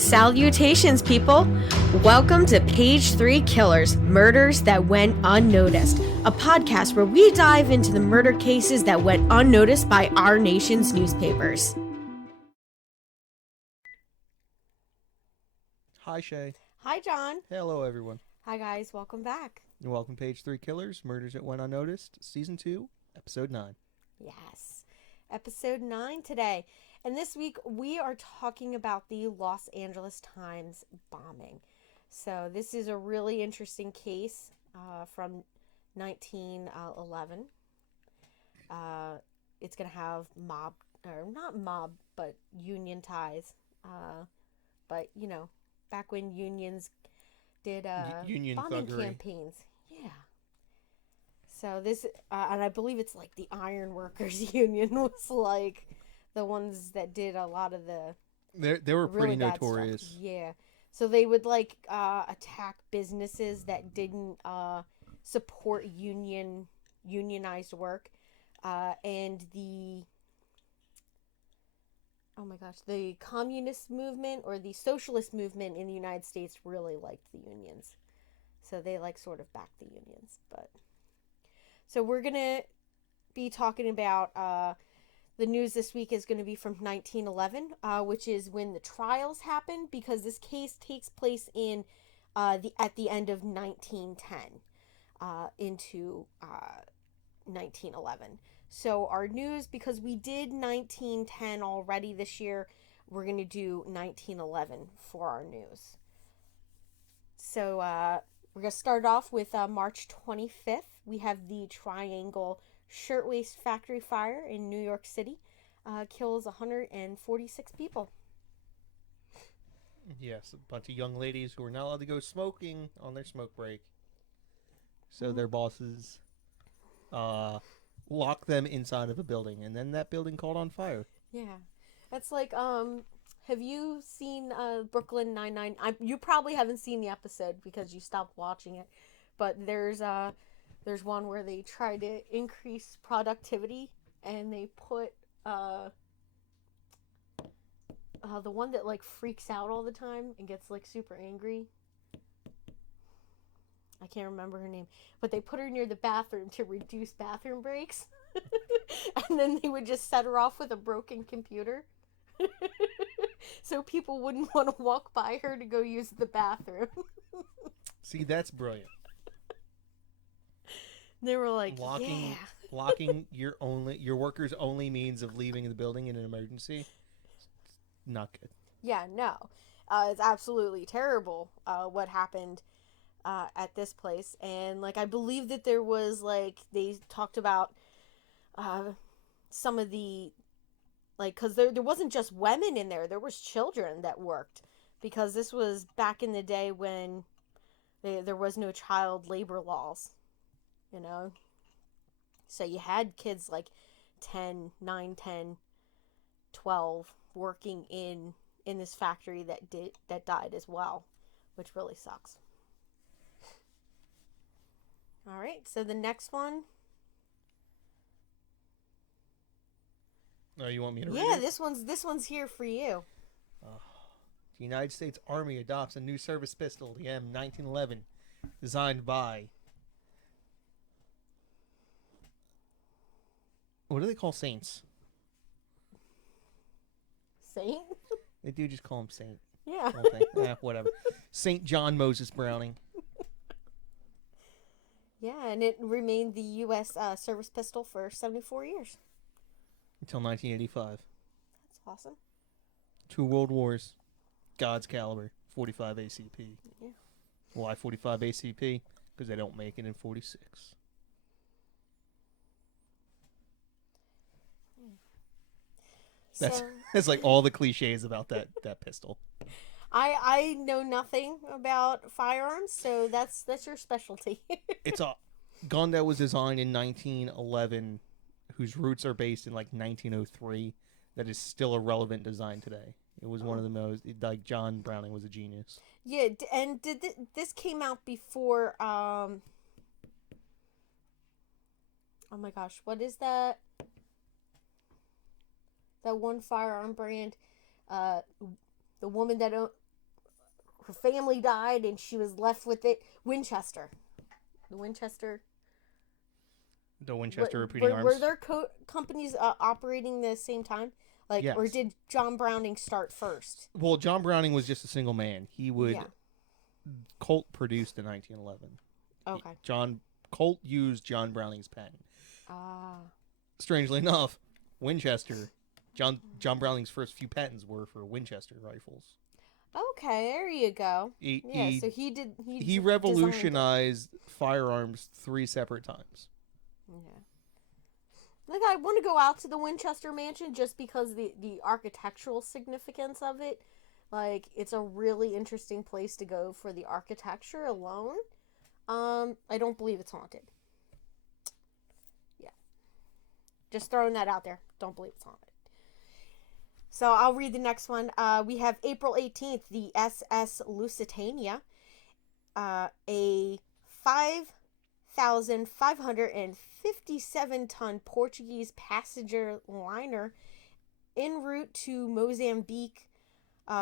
Salutations, people! Welcome to Page 3 Killers, Murders That Went Unnoticed, a podcast where we dive into the murder cases that went unnoticed by our nation's newspapers. Hi, Shay. Hi, John. Hello, everyone. Hi, guys. Welcome back. And welcome to Page 3 Killers, Murders That Went Unnoticed, Season 2, Episode 9. Yes. Episode 9 today. And this week, we are talking about the Los Angeles Times bombing. So this is a really interesting case from 1911. It's going to have union ties. But, you know, back when unions did Union bombing thuggery. campaigns. Yeah. So this, and I believe it's like the Ironworkers Union was like the ones that did a lot of the They were really pretty bad notorious. stuff. Yeah. So they would like attack businesses that didn't support unionized work, and the the communist movement or the socialist movement in the United States really liked the unions, so they like sort of backed the unions. But so we're gonna be talking about the news this week is going to be from 1911, which is when the trials happened, because this case takes place in at the end of 1910 into 1911. So our news, because we did 1910 already this year, we're going to do 1911 for our news. So we're going to start off with March 25th. We have the Triangle Shirtwaist factory fire in New York City. Kills 146 people. Yes, a bunch of young ladies who were not allowed to go smoking on their smoke break. So their bosses locked them inside of a building, and then that building caught on fire. Yeah. That's like, have you seen Brooklyn Nine-Nine? You probably haven't seen the episode because you stopped watching it. But there's one where they try to increase productivity, and they put the one that like freaks out all the time and gets like super angry. I can't remember her name, but they put her near the bathroom to reduce bathroom breaks. And then they would just set her off with a broken computer. So people wouldn't want to walk by her to go use the bathroom. See, that's brilliant. They were like, locking your workers' only means of leaving the building in an emergency. Not good. Yeah, no. It's absolutely terrible what happened at this place. And like, I believe that there was like, they talked about some of the, like, because there wasn't just women in there, there was children that worked, because this was back in the day when there was no child labor laws, you know. So you had kids like 10, 9, 10, 12 working in this factory that died as well, which really sucks. All right, so the next one. Oh, you want me to read Yeah, it? this one's here for you. The United States Army adopts a new service pistol, the M1911, designed by... What do they call Saints? Saint? They do just call him Saint. Yeah. Okay. Whatever. St. John Moses Browning. Yeah, and it remained the U.S. Service pistol for 74 years. Until 1985. That's awesome. 2 World Wars. God's caliber. 45 ACP. Yeah. Why 45 ACP? Because they don't make it in 46. That's like all the cliches about that pistol. I know nothing about firearms, so that's your specialty. It's a gun that was designed in 1911, whose roots are based in like 1903. That is still a relevant design today. It was one of the most, like, John Browning was a genius. Yeah, and did this came out before? Oh my gosh, what is that? That one firearm brand, the woman that her family died and she was left with it. Winchester. The Winchester. The Winchester Repeating Arms. Were there companies operating the same time? Like, yes. Or did John Browning start first? Well, John Browning was just a single man. He would... Yeah. Colt produced in 1911. Okay. Colt used John Browning's pen. Strangely enough, Winchester... John Browning's first few patents were for Winchester rifles. Okay, there you go. So he revolutionized firearms 3 separate times. Yeah. Like, I want to go out to the Winchester Mansion just because the architectural significance of it. Like, it's a really interesting place to go for the architecture alone. I don't believe it's haunted. Yeah. Just throwing that out there. Don't believe it's haunted. So I'll read the next one. We have April 18th, the Ss Lusitania, a 5,557-ton Portuguese passenger liner en route to Mozambique,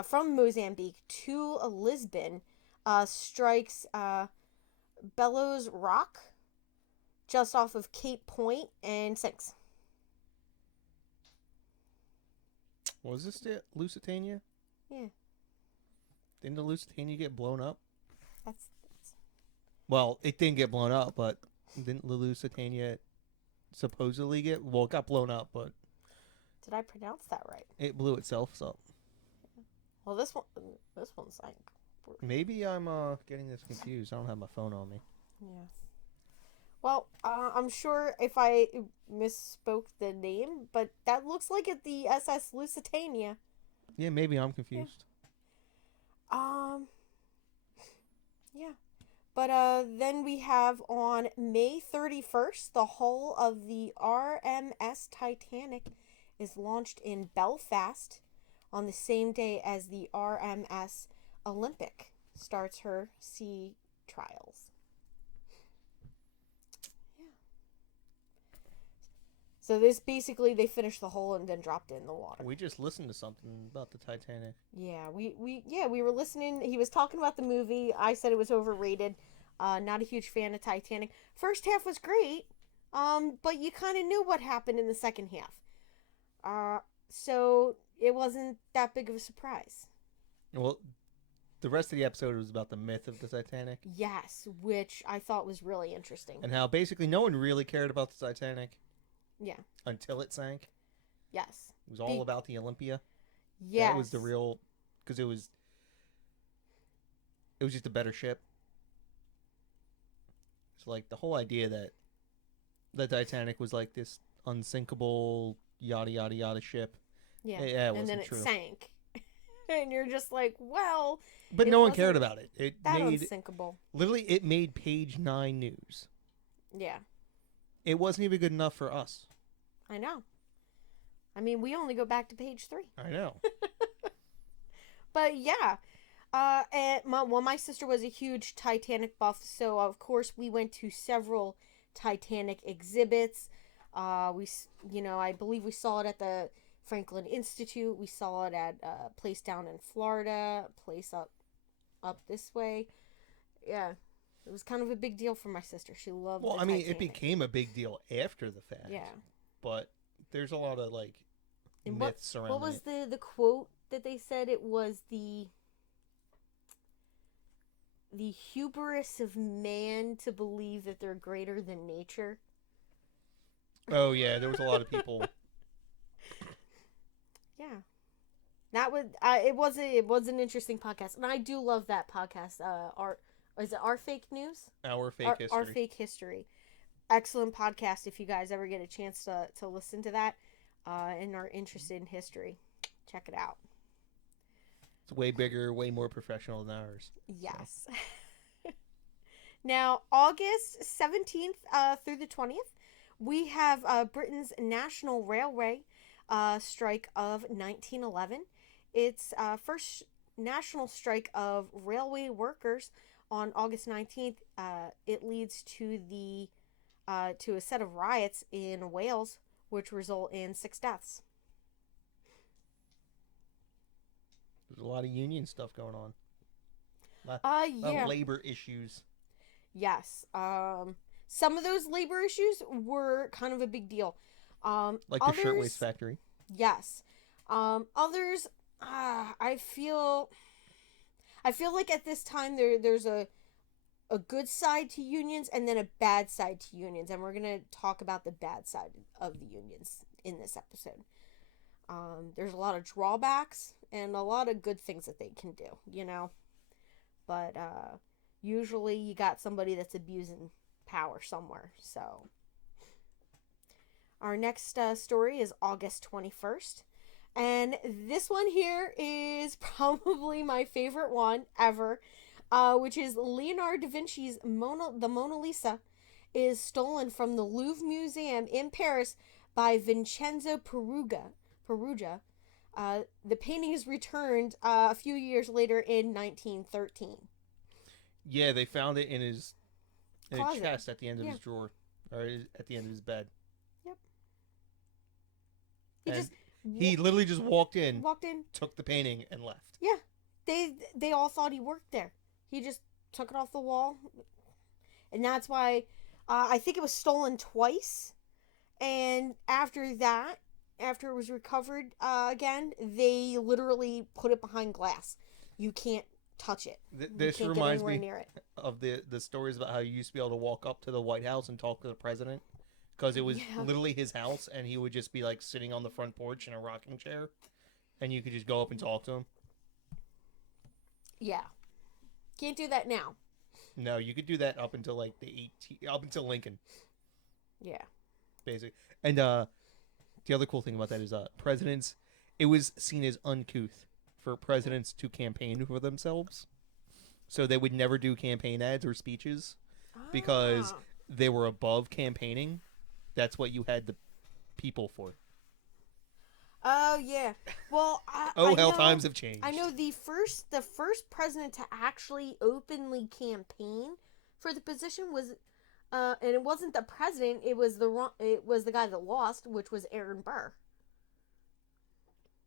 from Mozambique to Lisbon, strikes Bellows Rock, just off of Cape Point, and sinks. Was this the Lusitania? Yeah. Didn't the Lusitania get blown up? That's... Well, it didn't get blown up, but didn't the Lusitania supposedly get... Well, it got blown up, but... Did I pronounce that right? It blew itself up. Yeah. Well, this one sank. Maybe I'm getting this confused. I don't have my phone on me. Yeah. Well, I'm sure if I misspoke the name, but that looks like it the SS Lusitania. Yeah, maybe I'm confused. Yeah. But then we have on May 31st, the hull of the RMS Titanic is launched in Belfast on the same day as the RMS Olympic starts her sea trials. So this basically, they finished the hole and then dropped it in the water. We just listened to something about the Titanic. Yeah, we were listening. He was talking about the movie. I said it was overrated. Not a huge fan of Titanic. First half was great, but you kind of knew what happened in the second half. So it wasn't that big of a surprise. Well, the rest of the episode was about the myth of the Titanic. Yes, which I thought was really interesting. And how basically no one really cared about the Titanic. Yeah. Until it sank. Yes. It was all about the Olympia. Yes. That was the real... Because it was just a better ship. It's like the whole idea that the Titanic was like this unsinkable yada yada yada ship. Yeah. It and then it true. Sank. And you're just like, well... But no one cared about it. It that made... unsinkable. Literally, it made page 9 news. Yeah. It wasn't even good enough for us. I know. I mean, we only go back to page 3. I know. But yeah. My sister was a huge Titanic buff, so of course we went to several Titanic exhibits. I believe we saw it at the Franklin Institute. We saw it at a place down in Florida, a place up this way. Yeah. It was kind of a big deal for my sister. She loved the Titanic. It became a big deal after the fact. Yeah. But there's a lot of, like, myths around it. What was the quote that they said? It was the hubris of man to believe that they're greater than nature. Oh, yeah. There was a lot of people. Yeah. That was... it was an interesting podcast. And I do love that podcast. Is it Our Fake News? Our Fake History. Our Fake History. Excellent podcast if you guys ever get a chance to listen to that and are interested in history. Check it out. It's way bigger, way more professional than ours. Yes. So. Now, August 17th through the 20th, we have Britain's National Railway strike of 1911. It's first national strike of railway workers. On August 19th, it leads to to a set of riots in Wales, which result in 6 deaths. There's a lot of union stuff going on. Lot of Yeah. labor issues. Yes. Some of those labor issues were kind of a big deal. Like the Shirtwaist Others, factory. yes. Others, I feel like at this time there's a good side to unions and then a bad side to unions, and we're gonna talk about the bad side of the unions in this episode. There's a lot of drawbacks and a lot of good things that they can do, you know. But usually you got somebody that's abusing power somewhere. So our next story is August 21st. And this one here is probably my favorite one ever, which is Leonardo da Vinci's the Mona Lisa is stolen from the Louvre Museum in Paris by Vincenzo Perugia. The painting is returned a few years later in 1913. Yeah, they found it in his Closet. chest at the end of his drawer, or at the end of his bed. Yep. He literally just walked in, walked in, took the painting, and left. Yeah, they all thought he worked there. He just took it off the wall, and that's why I think it was stolen twice. And after that, after it was recovered again, they literally put it behind glass. You can't touch it. This reminds me of the stories about how you used to be able to walk up to the White House and talk to the president, because it was literally his house, and he would just be like sitting on the front porch in a rocking chair, and you could just go up and talk to him. Yeah, can't do that now. No, you could do that up until like up until Lincoln. Yeah, basically. And the other cool thing about that is presidents. It was seen as uncouth for presidents to campaign for themselves, so they would never do campaign ads or speeches because they were above campaigning. That's what you had the people for. Oh yeah. Well, how times have changed. I know the first president to actually openly campaign for the position was, and it wasn't the president. It was the guy that lost, which was Aaron Burr.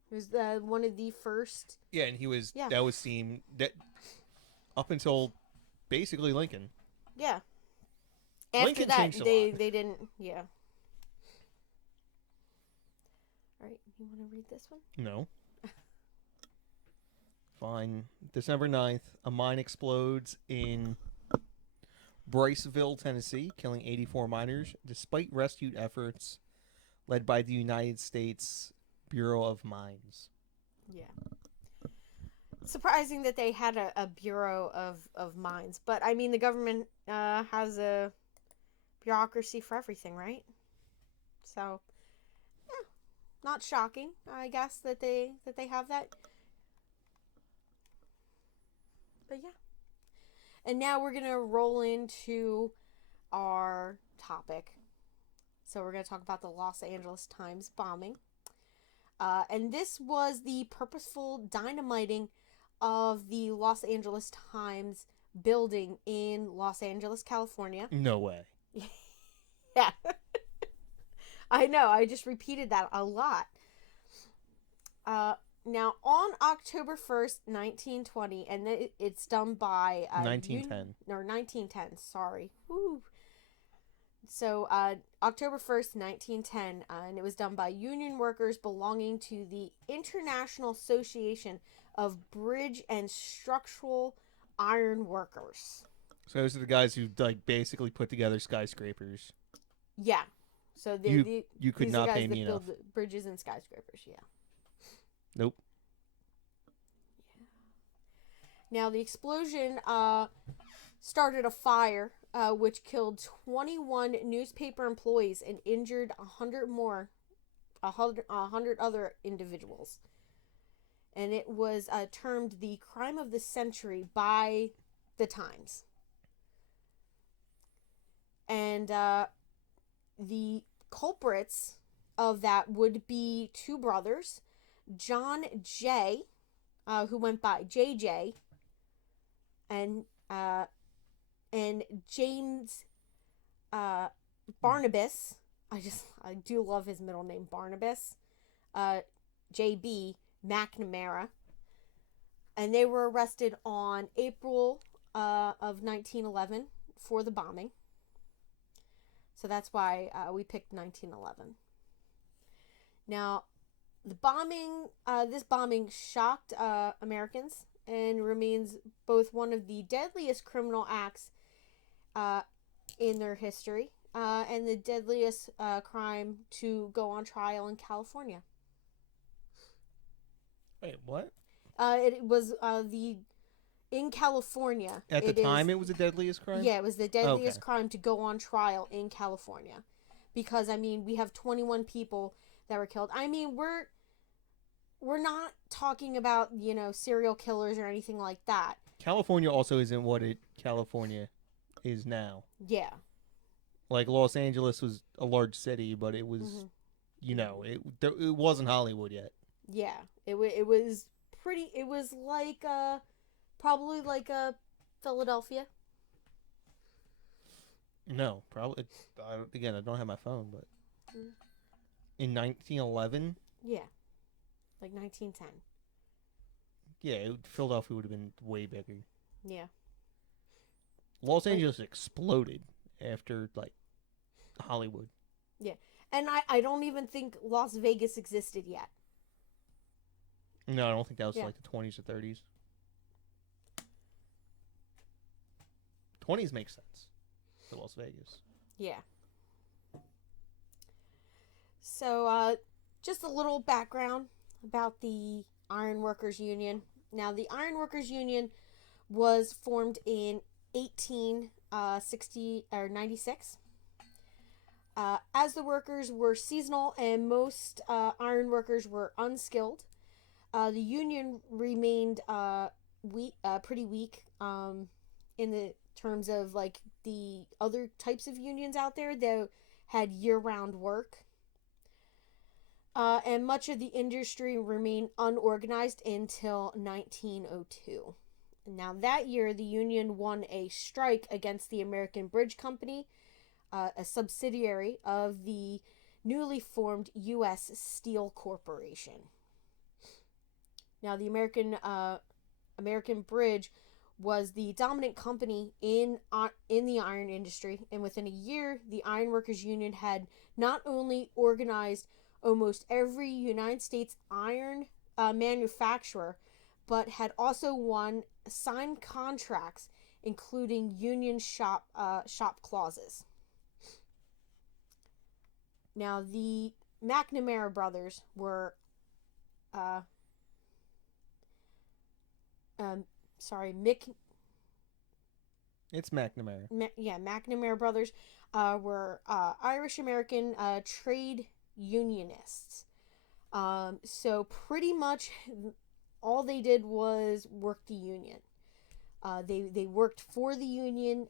He was one of the first. Yeah, and he was. Yeah. That was seen that up until basically Lincoln. Yeah. After Lincoln that, changed a lot. They didn't. Yeah. All right, you want to read this one? No. Fine. December 9th, a mine explodes in Briceville, Tennessee, killing 84 miners, despite rescue efforts led by the United States Bureau of Mines. Yeah. Surprising that they had a Bureau of Mines. But, I mean, the government has a bureaucracy for everything, right? So, yeah, not shocking, I guess, that they have that. But, yeah. And now we're going to roll into our topic. So we're going to talk about the Los Angeles Times bombing. And this was the purposeful dynamiting of the Los Angeles Times building in Los Angeles, California. No way. Yeah. I know. I just repeated that a lot. Now, on October 1st, 1920, and it's done by... 1910. Or 1910, sorry. Woo. So, October 1st, 1910, and it was done by union workers belonging to the International Association of Bridge and Structural Iron Workers. So those are the guys who basically put together skyscrapers. Yeah. So you could not pay me enough. Build bridges and skyscrapers, yeah. Nope. Yeah. Now, the explosion started a fire, which killed 21 newspaper employees and injured 100 other individuals. And it was termed the crime of the century by the Times. And the culprits of that would be two brothers, John J., who went by JJ, and James Barnabas. I do love his middle name, Barnabas. JB McNamara. And they were arrested on April of 1911 for the bombing. So that's why we picked 1911. Now, this bombing shocked Americans and remains both one of the deadliest criminal acts in their history and the deadliest crime to go on trial in California. Wait, what? It was in California. At the time, it was the deadliest crime? Yeah, it was the deadliest crime to go on trial in California. Because, I mean, we have 21 people that were killed. I mean, we're not talking about, serial killers or anything like that. California also isn't what California is now. Yeah. Like, Los Angeles was a large city, but it was, it wasn't Hollywood yet. Yeah. It was pretty, it was like, probably like Philadelphia. No, probably. Again, I don't have my phone, but in 1911. Yeah, like 1910. Yeah, Philadelphia would have been way bigger. Yeah. Los Angeles exploded after Hollywood. Yeah, and I don't even think Las Vegas existed yet. No, I don't think that was like the 20s or 30s. 20s makes sense for Las Vegas. Yeah. So, just a little background about the Ironworkers Union. Now, the Ironworkers Union was formed in 1896. As the workers were seasonal and most iron workers were unskilled, the union remained pretty weak in the terms of the other types of unions out there that had year-round work. And much of the industry remained unorganized until 1902. Now, that year, the union won a strike against the American Bridge Company, a subsidiary of the newly formed U.S. Steel Corporation. Now, the American Bridge was the dominant company in the iron industry, and within a year, the Ironworkers Union had not only organized almost every United States iron manufacturer, but had also signed contracts, including union shop clauses. Now, the Mcnamara Brothers were, It's McNamara. Mcnamara Brothers were Irish-American trade unionists. So pretty much all they did was work the union. They worked for the union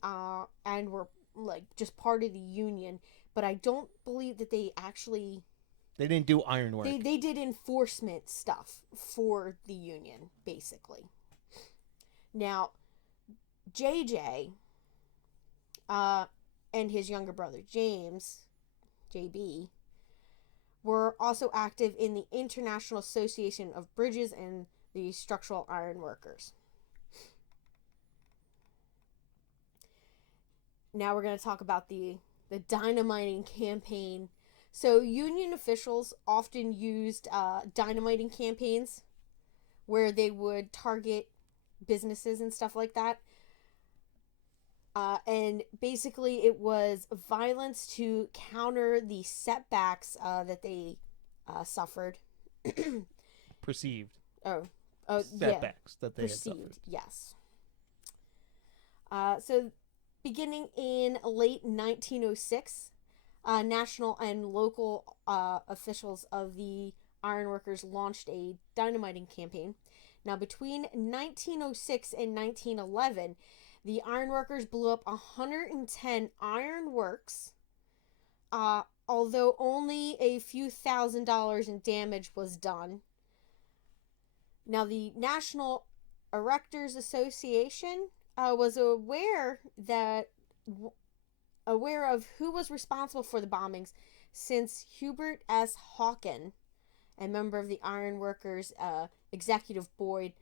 and were just part of the union, but I don't believe that they actually... They didn't do iron work. They did enforcement stuff for the union, basically. Now, JJ and his younger brother James, JB, were also active in the International Association of Bridges and the Structural Iron Workers. Now we're going to talk about the Dynamiting Campaign. So union officials often used dynamiting campaigns where they would target businesses and stuff like that. And basically it was violence to counter the setbacks that they suffered. Perceived. Setbacks that they perceived, had suffered. Yes. So beginning in late 1906, national and local officials of the ironworkers launched a dynamiting campaign. Now, between 1906 and 1911, the ironworkers blew up 110 ironworks, although only a few $1,000s in damage was done. Now, the National Erectors Association was aware of who was responsible for the bombings, since Hubert S. Hawken, a member of the Ironworkers Executive Board,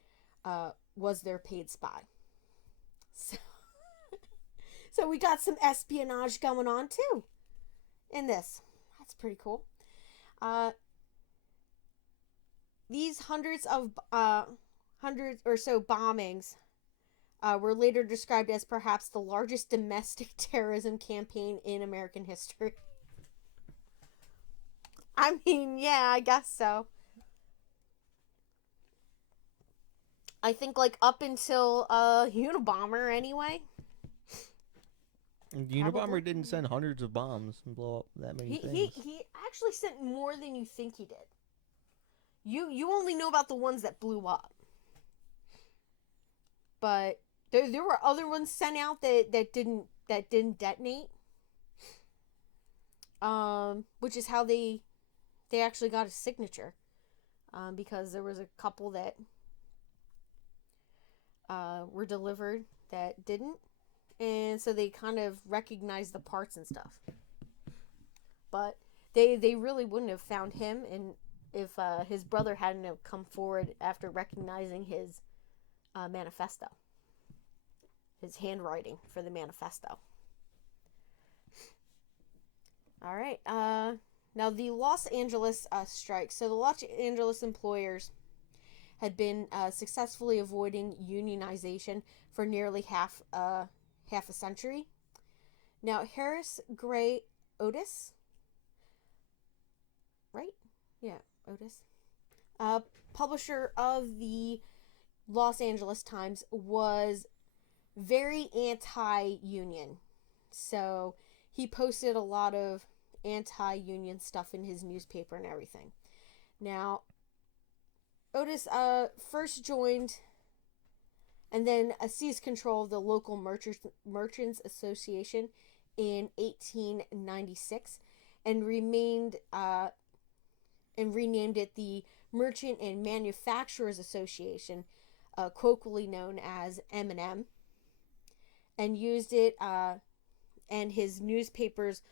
was their paid spy. So, so we got some espionage going on too in this. That's pretty cool. These hundreds or so bombings were later described as perhaps the largest domestic terrorism campaign in American history. I mean, yeah, I guess so. I think, like, up until Unabomber, anyway. Unabomber Probably. didn't send hundreds of bombs and blow up that many things. He actually sent more than you think he did. You only know about the ones that blew up. But there were other ones sent out that didn't detonate. Which is how they actually got his signature. Because there was a couple that were delivered that didn't. And so they kind of recognized the parts and stuff. But they really wouldn't have found him and if his brother hadn't have come forward after recognizing his manifesto. His handwriting for the manifesto. All right. Now the Los Angeles strike. So the Los Angeles employers had been successfully avoiding unionization for nearly half a century. Now Harris Gray Otis, right? Yeah, Otis. Publisher of the Los Angeles Times, was very anti-union. So he posted a lot of anti-union stuff in his newspaper and everything. Now, Otis first joined and then seized control of the local Merchants Association in 1896 and renamed it the Merchant and Manufacturers Association, colloquially known as M&M, and used it and his newspaper's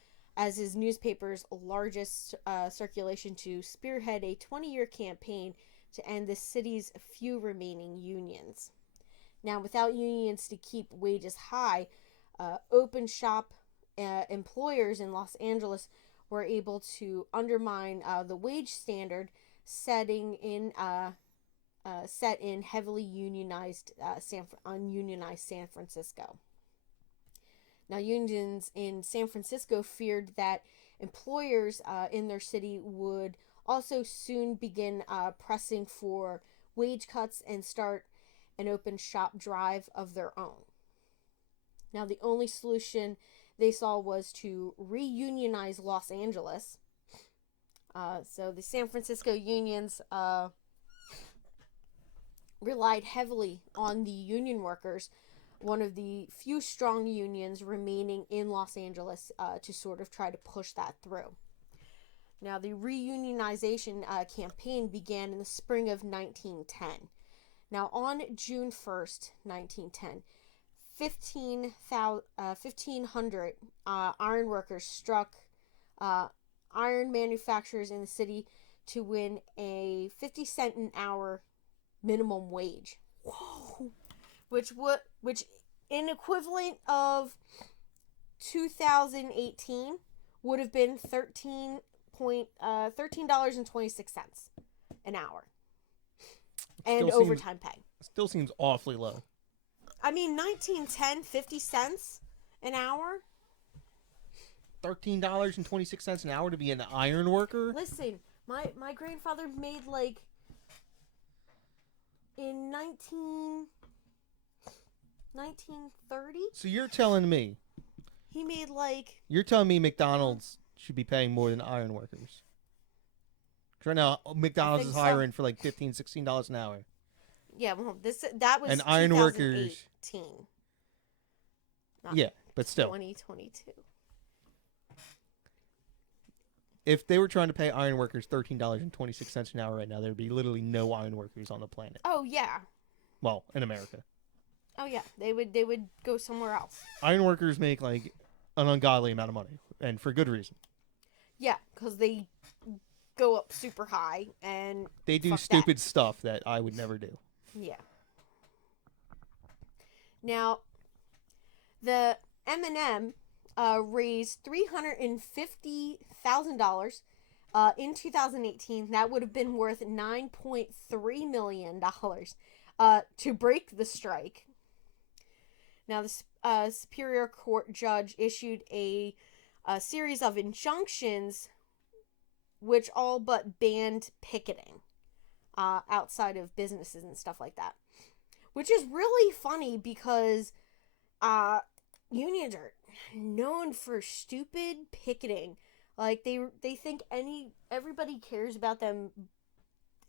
largest circulation to spearhead a 20-year campaign to end the city's few remaining unions. Now, without unions to keep wages high, open shop employers in Los Angeles were able to undermine the wage standard set in heavily unionized ununionized San Francisco. Now, unions in San Francisco feared that employers in their city would also soon begin pressing for wage cuts and start an open shop drive of their own. Now, the only solution they saw was to reunionize Los Angeles. So the San Francisco unions relied heavily on the union workers, one of the few strong unions remaining in Los Angeles, to sort of try to push that through. Now, the reunionization campaign began in the spring of 1910. Now, on June 1st, 1910, 1,500 iron workers struck iron manufacturers in the city to win a 50-cent an hour minimum wage. Whoa! Which in equivalent of 2018 would have been $13.26 an hour. And overtime pay. Still seems awfully low. I mean, 1910, 50 cents an hour. $13.26 an hour to be an iron worker? Listen, my grandfather made like in 1930. So you're telling me He made like. You're telling me McDonald's should be paying more than iron workers? Right now, McDonald's is hiring for like $15, $16 an hour. Yeah, well, that was and iron workers. Yeah, but still, 2022. If they were trying to pay iron workers $13.26 an hour right now, there would be literally no iron workers on the planet. Oh yeah. Well, in America. Oh yeah, they would go somewhere else. Iron workers make like an ungodly amount of money, and for good reason. Yeah, because they go up super high and they do stupid stuff that I would never do. Yeah. Now, the M&M raised $350,000 in 2018. That would have been worth $9.3 million to break the strike. Now, the Superior Court judge issued a series of injunctions which all but banned picketing outside of businesses and stuff like that. Which is really funny because unions are known for stupid picketing. Like they think everybody cares about them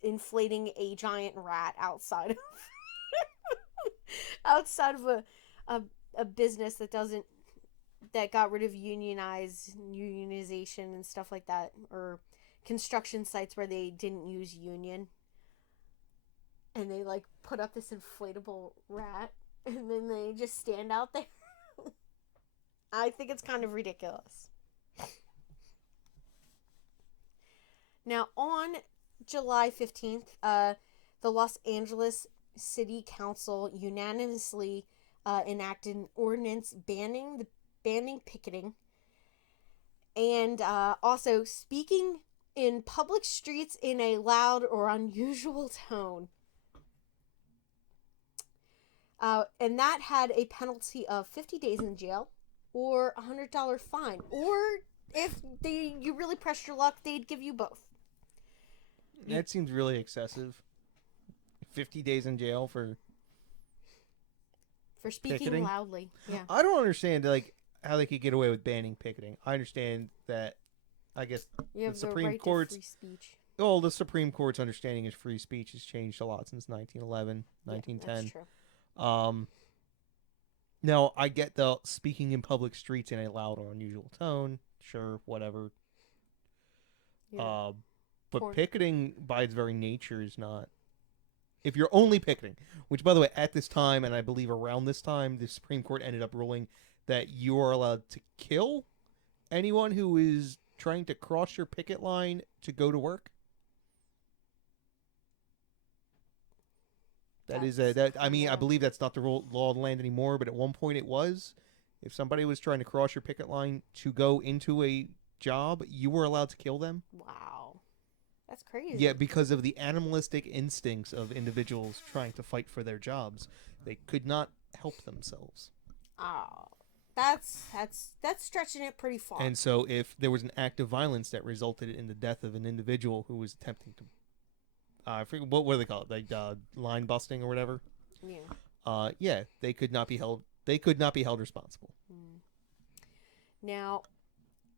inflating a giant rat outside of outside of a business that got rid of unionization and stuff like that, or construction sites where they didn't use union, and they like put up this inflatable rat and then they just stand out there. I think it's kind of ridiculous. Now, on July 15th, the Los Angeles City Council unanimously enacted an ordinance banning picketing and also speaking in public streets in a loud or unusual tone. And that had a penalty of 50 days in jail or a $100 fine. Or if you really pressed your luck, they'd give you both. That seems really excessive. 50 days in jail for speaking picketing? Loudly. Yeah. I don't understand like how they could get away with banning picketing. I understand that. I guess you have the Supreme right Court's to free speech. Oh, the Supreme Court's understanding of free speech has changed a lot since 1911, 1910. Yeah, that's true. Now I get the speaking in public streets in a loud or unusual tone. Sure, whatever. Yeah. But picketing by its very nature is not. If you're only picketing, which by the way, at this time, and I believe around this time, the Supreme Court ended up ruling that you are allowed to kill anyone who is trying to cross your picket line to go to work. I believe that's not the law of the land anymore, but at one point it was. If somebody was trying to cross your picket line to go into a job, you were allowed to kill them. Wow. That's crazy. Yeah, because of the animalistic instincts of individuals trying to fight for their jobs. They could not help themselves. Oh. That's stretching it pretty far. And so if there was an act of violence that resulted in the death of an individual who was attempting to I forget what do they call it? Like line busting or whatever. Yeah. Yeah, they could not be held responsible. Now,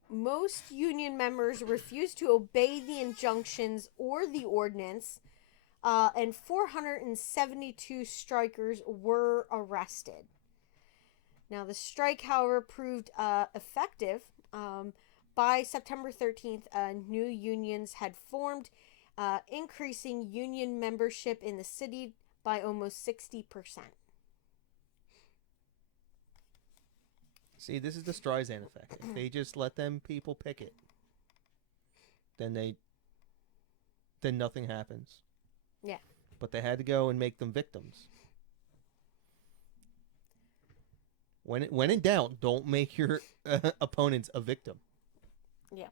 most union members refused to obey the injunctions or the ordinance, and 472 strikers were arrested. Now, the strike, however, proved effective. By September 13th, new unions had formed, increasing union membership in the city by almost 60%. See, this is the Streisand effect. If they just let them people picket, then nothing happens. Yeah. But they had to go and make them victims. When in doubt, don't make your opponents a victim. Yeah.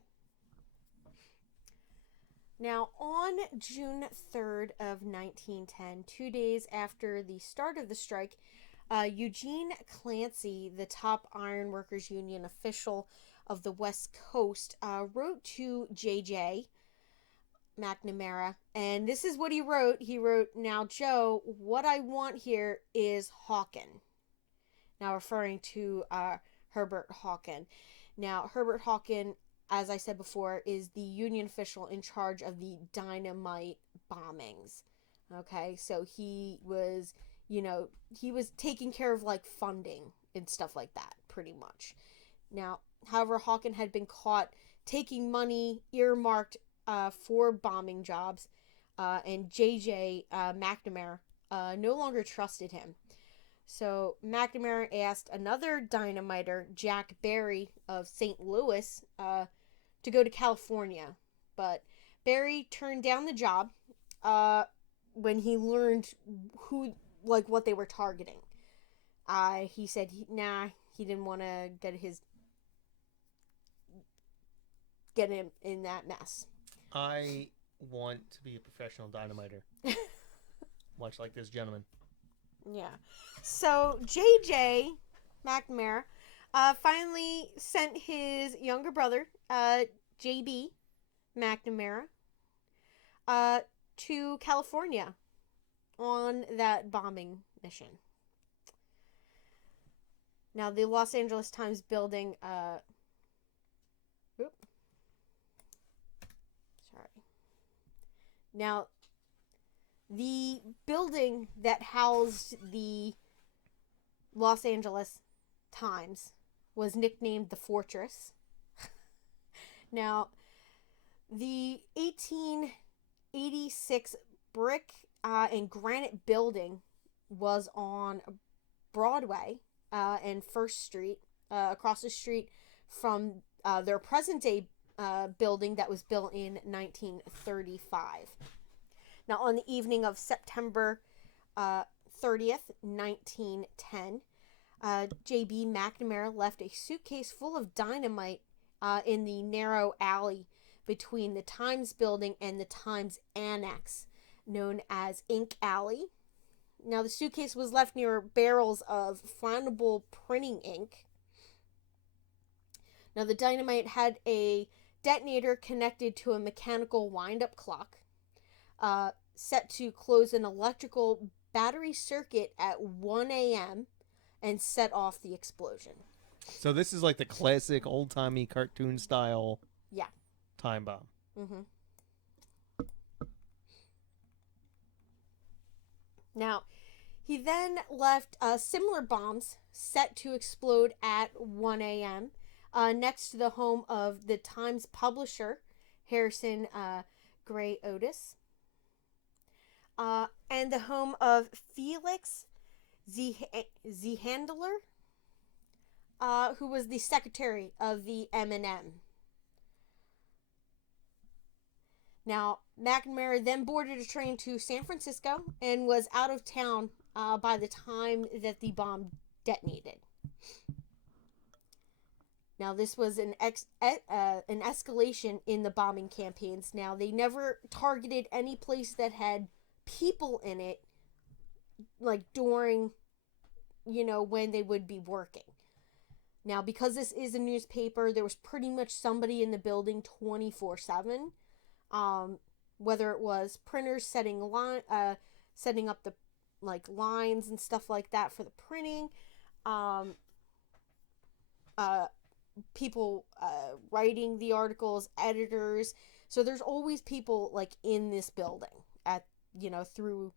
Now, on June 3rd of 1910, 2 days after the start of the strike, Eugene Clancy, the top Ironworkers Union official of the West Coast, wrote to J.J. Mcnamara, and this is what he wrote. He wrote, "Now, Joe, what I want here is Hawken." Now, referring to Herbert Hawken. Now, Herbert Hawken, as I said before, is the union official in charge of the Dynamite bombings. Okay, so he was taking care of like funding and stuff like that, pretty much. Now, however, Hawken had been caught taking money earmarked for bombing jobs, and J.J. Mcnamara no longer trusted him. So Mcnamara asked another dynamiter, Jack Barry of St. Louis, to go to California. But Barry turned down the job when he learned what they were targeting. He said he didn't want to get him in that mess. I want to be a professional dynamiter. Much like this gentleman. Yeah. So JJ Mcnamara finally sent his younger brother, JB Mcnamara, to California on that bombing mission. Now, the Los Angeles Times building, Now, the building that housed the Los Angeles Times was nicknamed the Fortress. Now, the 1886 brick and granite building was on Broadway and First Street, across the street from their present-day building that was built in 1935. Now, on the evening of September 30th, 1910, J.B. Mcnamara left a suitcase full of dynamite in the narrow alley between the Times building and the Times Annex, known as Ink Alley. Now, the suitcase was left near barrels of flammable printing ink. Now, the dynamite had a detonator connected to a mechanical wind-up clock, set to close an electrical battery circuit at 1 a.m. and set off the explosion. So this is like the classic old-timey cartoon style time bomb. Mm-hmm. Now, he then left similar bombs set to explode at 1 a.m. Next to the home of the Times publisher, Harrison Gray Otis, and the home of Felix Handler, who was the secretary of the M&M. Now, Mcnamara then boarded a train to San Francisco and was out of town by the time that the bomb detonated. Now, this was an escalation in the bombing campaigns. Now, they never targeted any place that had people in it, like during, when they would be working. Now, because this is a newspaper, there was pretty much somebody in the building 24/7. Whether it was printers setting up the lines and stuff like that for the printing, people writing the articles, editors. So there's always people in this building at through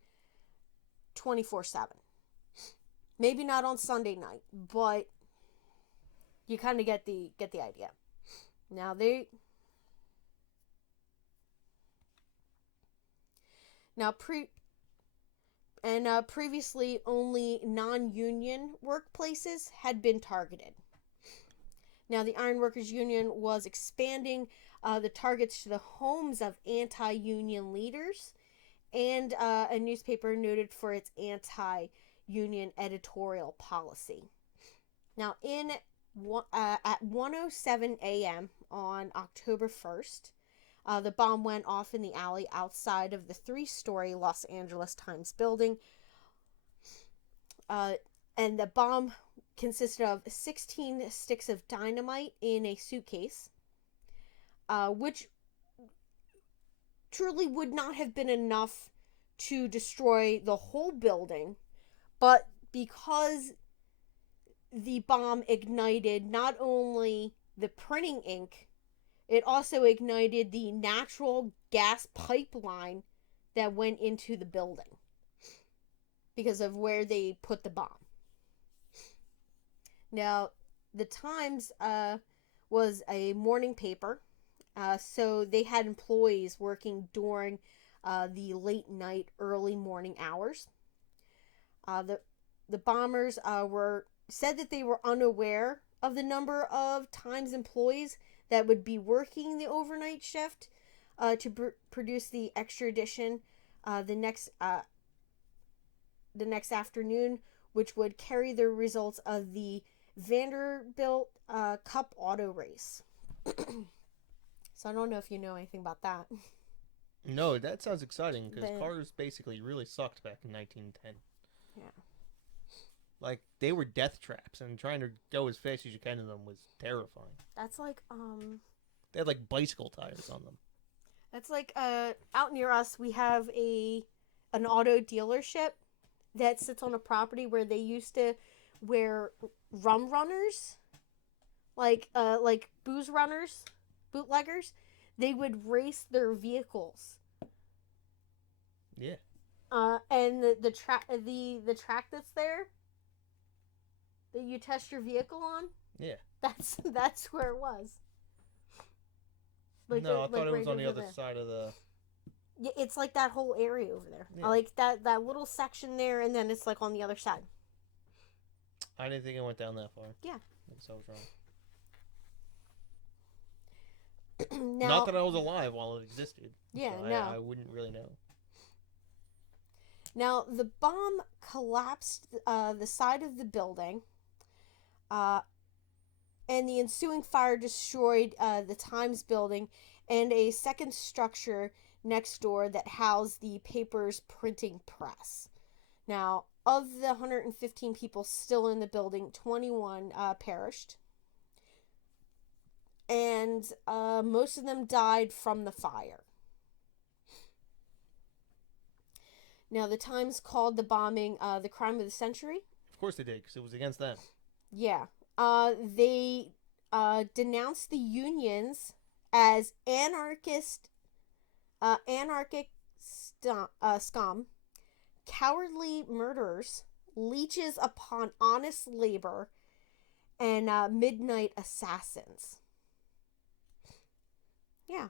24/7. Maybe not on Sunday night, but you kind of get the idea. Now previously only non-union workplaces had been targeted. Now, the Ironworkers Union was expanding the targets to the homes of anti-union leaders and a newspaper noted for its anti-union editorial policy. Now, at 1:07 a.m. on October 1st, the bomb went off in the alley outside of the 3-story Los Angeles Times building. And the bomb consisted of 16 sticks of dynamite in a suitcase, which truly would not have been enough to destroy the whole building, but because the bomb ignited not only the printing ink, it also ignited the natural gas pipeline that went into the building because of where they put the bomb. Now, the Times was a morning paper, so they had employees working during the late night, early morning hours. The bombers said that they were unaware of the number of Times employees that would be working the overnight shift to produce the extra edition the next afternoon, which would carry the results of the Vanderbilt Cup auto race. So I don't know if you know anything about that. No, that sounds exciting because The- cars basically really sucked back in 1910. Yeah. Like, they were death traps, and trying to go as fast as you can in them was terrifying. That's like They had like bicycle tires on them. That's like out near us we have an auto dealership that sits on a property where they used to wear rum runners, like booze runners, bootleggers. They would race their vehicles. Yeah. And the track that's there that you test your vehicle on. Yeah. That's where it was. No, I thought it was right on the over other there. side of the. Yeah, it's like that whole area over there. Yeah. Like that little section there, and then it's like on the other side. I didn't think it went down that far. Yeah. I guess I was wrong. Now, Not that I was alive while it existed. Yeah, so no. I wouldn't really know. Now the bomb collapsed the side of the building, and the ensuing fire destroyed the Times building and a second structure next door that housed the paper's printing press. Now, of the 115 people still in the building, 21 perished. And most of them died from the fire. Now, the Times called the bombing the crime of the century. Of course they did, because it was against them. Yeah. They denounced the unions as anarchic scum, cowardly murderers, leeches upon honest labor, and midnight assassins. Yeah.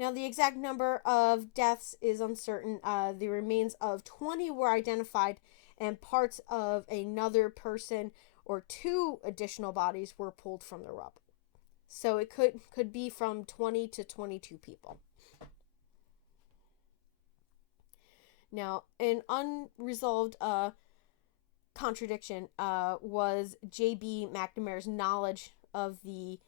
Now, the exact number of deaths is uncertain. The remains of 20 were identified, and parts of another person or 2 additional bodies were pulled from the rubble. So it could be from 20 to 22 people. Now, an unresolved contradiction was J.B. Mcnamara's knowledge of the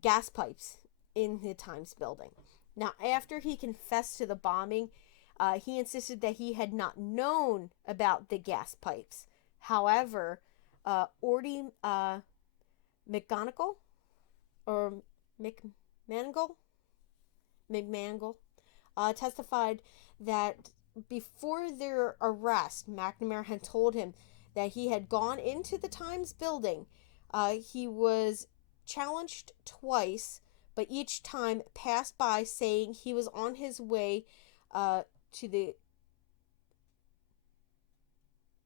gas pipes in the Times building. Now, after he confessed to the bombing, he insisted that he had not known about the gas pipes. However, Ordie McGonigal or McMangle testified that before their arrest, McNamara had told him that he had gone into the Times building. He was challenged twice, but each time passed by saying he was on his way to the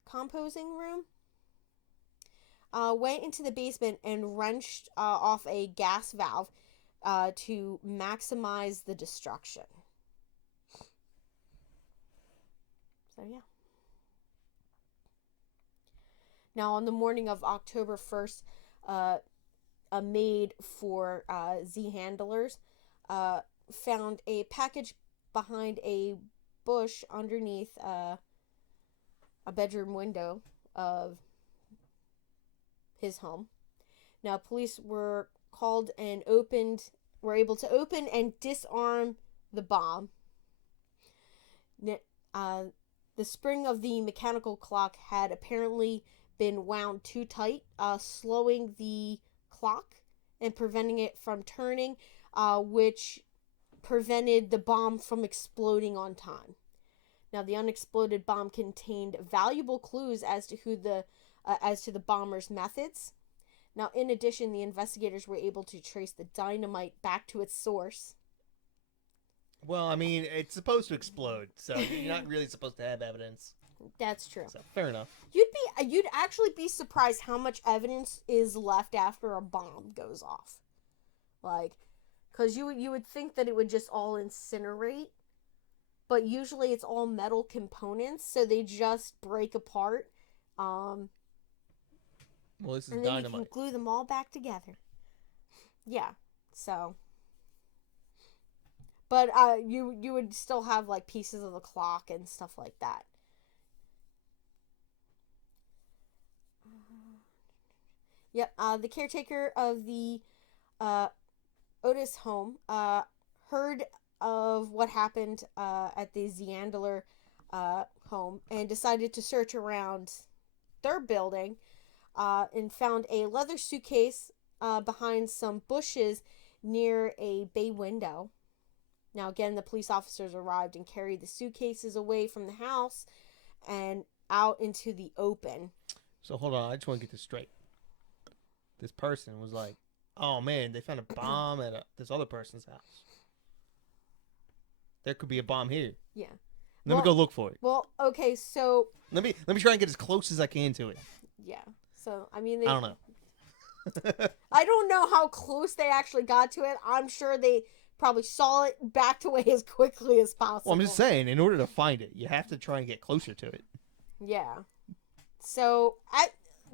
composing room, went into the basement and wrenched off a gas valve to maximize the destruction. So, yeah. Now, on the morning of October 1st, a maid for Z handlers found a package behind a bush underneath a bedroom window of his home. Now, police were called and were able to open and disarm the bomb. The spring of the mechanical clock had apparently been wound too tight, slowing the clock and preventing it from turning, which prevented the bomb from exploding on time. Now, the unexploded bomb contained valuable clues as to the bomber's methods. Now, in addition, the investigators were able to trace the dynamite back to its source. Well, I mean, it's supposed to explode, so you're not really supposed to have evidence. That's true. So, fair enough. You'd actually be surprised how much evidence is left after a bomb goes off. Like, because you would think that it would just all incinerate, but usually it's all metal components, so they just break apart. Well, this is and then dynamite. you can glue them all back together. Yeah, so. But you would still have like pieces of the clock and stuff like that. Yep. The caretaker of the Otis home heard of what happened at the Ziandler home and decided to search around their building and found a leather suitcase behind some bushes near a bay window. Now, again, the police officers arrived and carried the suitcases away from the house and out into the open. So hold on, I just want to get this straight. This person was like, "Oh man, they found a bomb at this other person's house. There could be a bomb here. Yeah. Let me go look for it. Well, okay, so let me try and get as close as I can to it. Yeah. So I mean, I don't know. I don't know how close they actually got to it. I'm sure they probably saw it, backed away as quickly as possible. Well, I'm just saying, in order to find it, you have to try and get closer to it. Yeah. So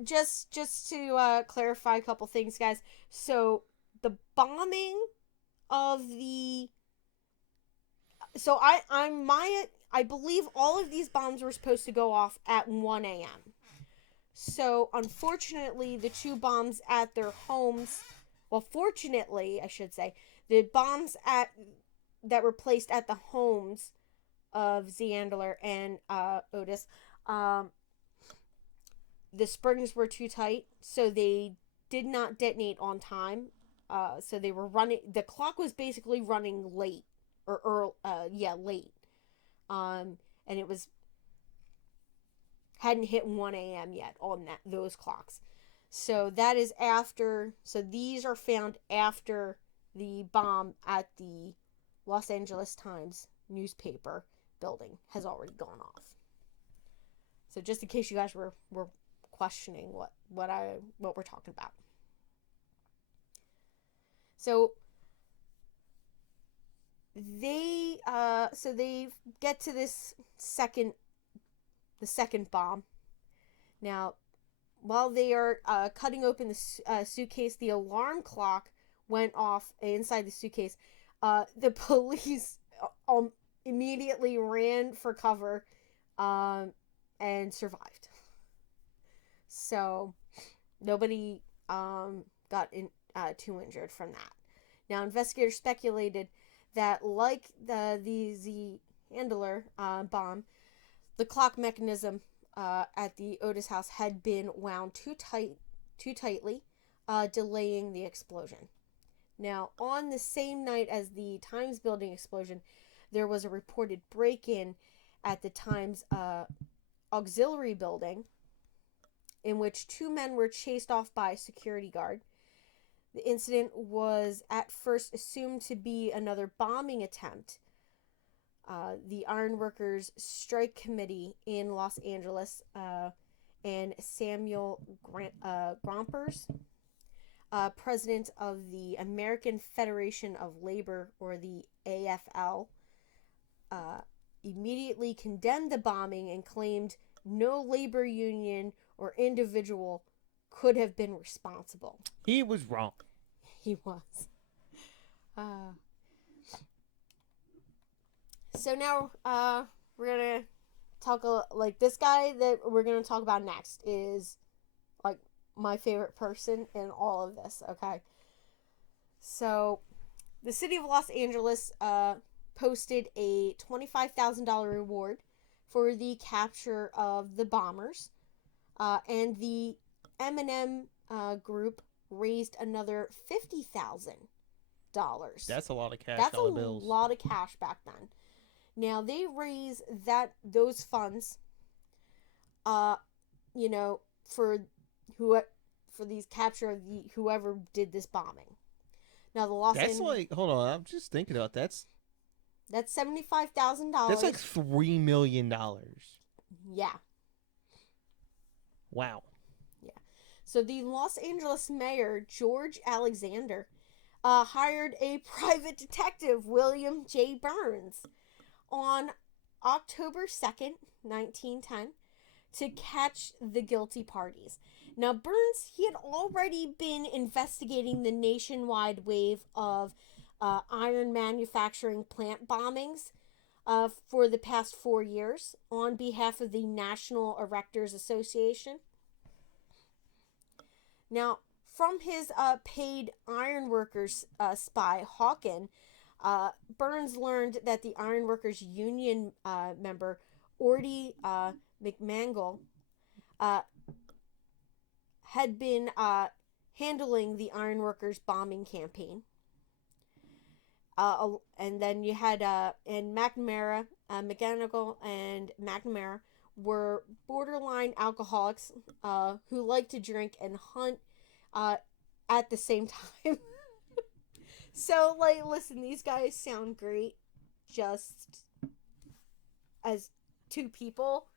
just to clarify a couple things, guys. So the bombing of the I believe all of these bombs were supposed to go off at 1 a.m. So unfortunately, the two bombs at their homes, well, fortunately, I should say, the bombs that were placed at the homes of Ziandler and Otis, the springs were too tight, so they did not detonate on time. So they were running. The clock was basically running late, late. And it hadn't hit 1 a.m. yet on those clocks. So that is after. So these are found after the bomb at the Los Angeles Times newspaper building has already gone off. So just in case you guys were questioning what we're talking about. So they get to this second bomb. Now, while they are cutting open the suitcase, the alarm clock went off inside the suitcase. The police immediately ran for cover and survived. So nobody got too injured from that. Now, investigators speculated that, like the Handler bomb, the clock mechanism at the Otis house had been wound too tightly, delaying the explosion. Now, on the same night as the Times building explosion, there was a reported break-in at the Times auxiliary building, in which two men were chased off by a security guard. The incident was at first assumed to be another bombing attempt. The Ironworkers Strike Committee in Los Angeles and Samuel Grompers, president of the American Federation of Labor, or the AFL, immediately condemned the bombing and claimed no labor union or individual could have been responsible. He was wrong. He was. So now we're going to talk, this guy that we're going to talk about next is, like, my favorite person in all of this, okay? So, the city of Los Angeles posted a $25,000 reward for the capture of the bombers, and the M&M group raised another $50,000. That's a lot of cash. That's dollar bills. A lot of cash back then. Now they raise those funds, for these capture of whoever did this bombing. Now the Los Angeles. Hold on, I'm just thinking about that's $75,000. That's like $3 million. Yeah. Wow. Yeah. So the Los Angeles mayor, George Alexander, hired a private detective, William J. Burns, on October 2nd, 1910, to catch the guilty parties. Now, Burns, he had already been investigating the nationwide wave of iron manufacturing plant bombings for the past 4 years on behalf of the National Erectors Association. Now, from his paid ironworkers spy, Hawken, Burns learned that the Ironworkers Union member, Ordy McMangle, had been handling the Ironworkers bombing campaign. And then you had and McNamara, McGonigal, and McNamara were borderline alcoholics who liked to drink and hunt at the same time. So, like, listen, these guys sound great just as two people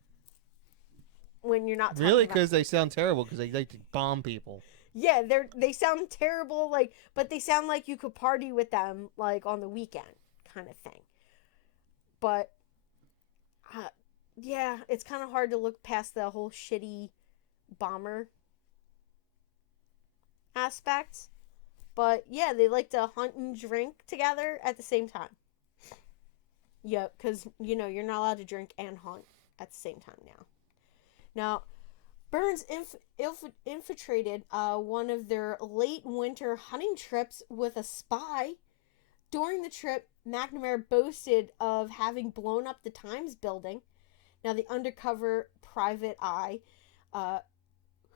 when you're not talking Really? about... Because they sound terrible because they like to bomb people. Yeah, they sound terrible, like, but they sound like you could party with them, like, on the weekend kind of thing. But, yeah, it's kind of hard to look past the whole shitty bomber aspect. But, yeah, they like to hunt and drink together at the same time. Yep, because, you know, you're not allowed to drink and hunt at the same time now. Now, Burns infiltrated one of their late winter hunting trips with a spy. During the trip, McNamara boasted of having blown up the Times building. Now, the undercover private eye,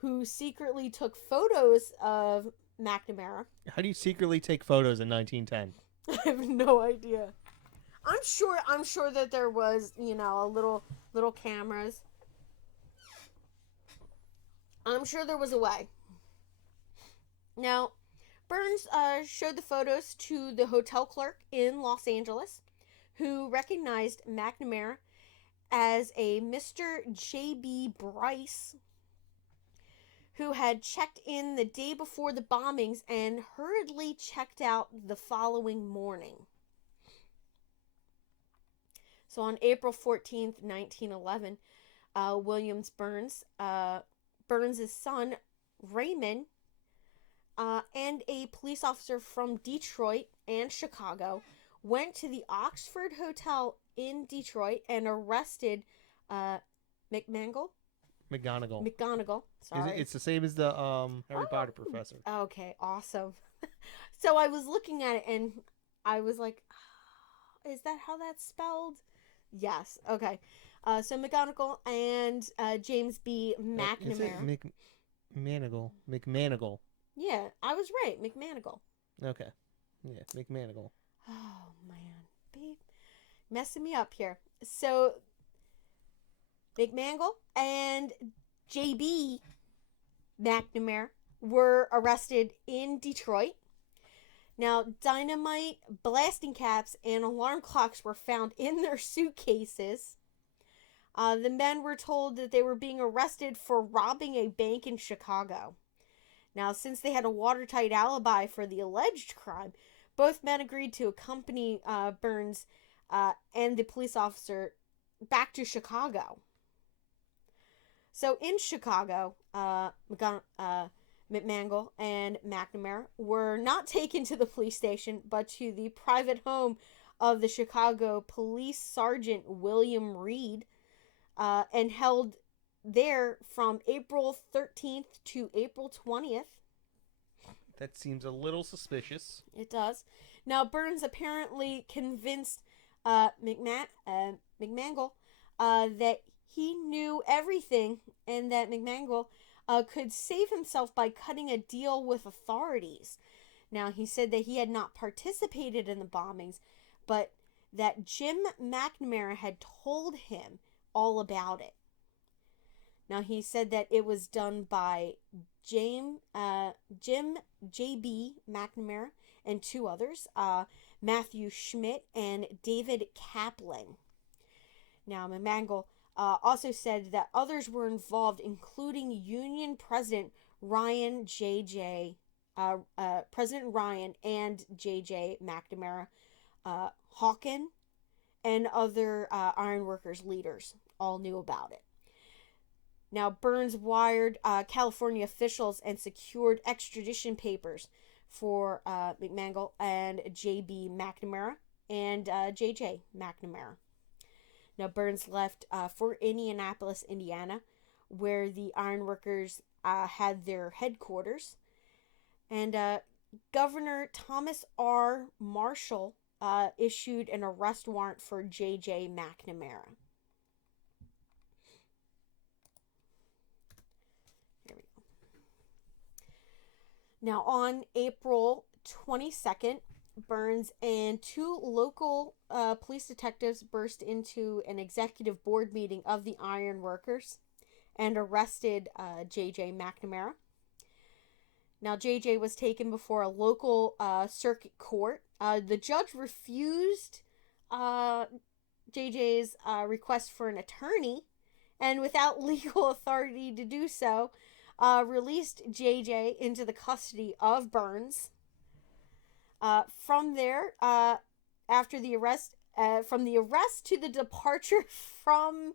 who secretly took photos of McNamara. How do you secretly take photos in 1910? I have no idea. I'm sure that there was, you know, a little cameras. I'm sure there was a way. Now, Burns showed the photos to the hotel clerk in Los Angeles, who recognized McNamara as a Mr. J.B. Bryce, who had checked in the day before the bombings and hurriedly checked out the following morning. So on April 14th, 1911, Williams Burns, Burns' son, Raymond, and a police officer from Detroit and Chicago went to the Oxford Hotel in Detroit and arrested McGonigal. Sorry. It's the same as the Harry Potter professor. Okay, awesome. So I was looking at it and I was like, oh, is that how that's spelled? Yes. Okay. So McGonigal and James B. McNamara. McManigal. Yeah, I was right. McManigal. Okay. Yeah, McManigal. Oh, man. Babe. Messing me up here. So, McManigal and J.B. McNamara were arrested in Detroit. Now, dynamite, blasting caps, and alarm clocks were found in their suitcases. The men were told that they were being arrested for robbing a bank in Chicago. Now, since they had a watertight alibi for the alleged crime, both men agreed to accompany Burns and the police officer back to Chicago. So in Chicago, McManigal and McNamara were not taken to the police station, but to the private home of the Chicago Police Sergeant William Reed, and held there from April 13th to April 20th. That seems a little suspicious. It does. Now, Burns apparently convinced McManigal that he knew everything and that McManigal could save himself by cutting a deal with authorities. Now, he said that he had not participated in the bombings, but that Jim McNamara had told him all about it. Now, he said that it was done by Jim J.B. McNamara and two others, Matthew Schmidt and David Kaplan. Now, McManigal also said that others were involved, including Union President Ryan President Ryan and J.J. McNamara, Hawken, and other ironworkers leaders all knew about it. Now, Burns wired California officials and secured extradition papers for McManigal and J.B. McNamara and J.J. McNamara. Now, Burns left for Indianapolis, Indiana, where the ironworkers had their headquarters. And Governor Thomas R. Marshall issued an arrest warrant for J.J. McNamara. Here we go. Now, on April 22nd, Burns and two local police detectives burst into an executive board meeting of the Ironworkers and arrested J.J. McNamara. Now, J.J. was taken before a local circuit court. The judge refused J.J.'s request for an attorney, and without legal authority to do so, released J.J. into the custody of Burns. From there, after the arrest, from the arrest to the departure from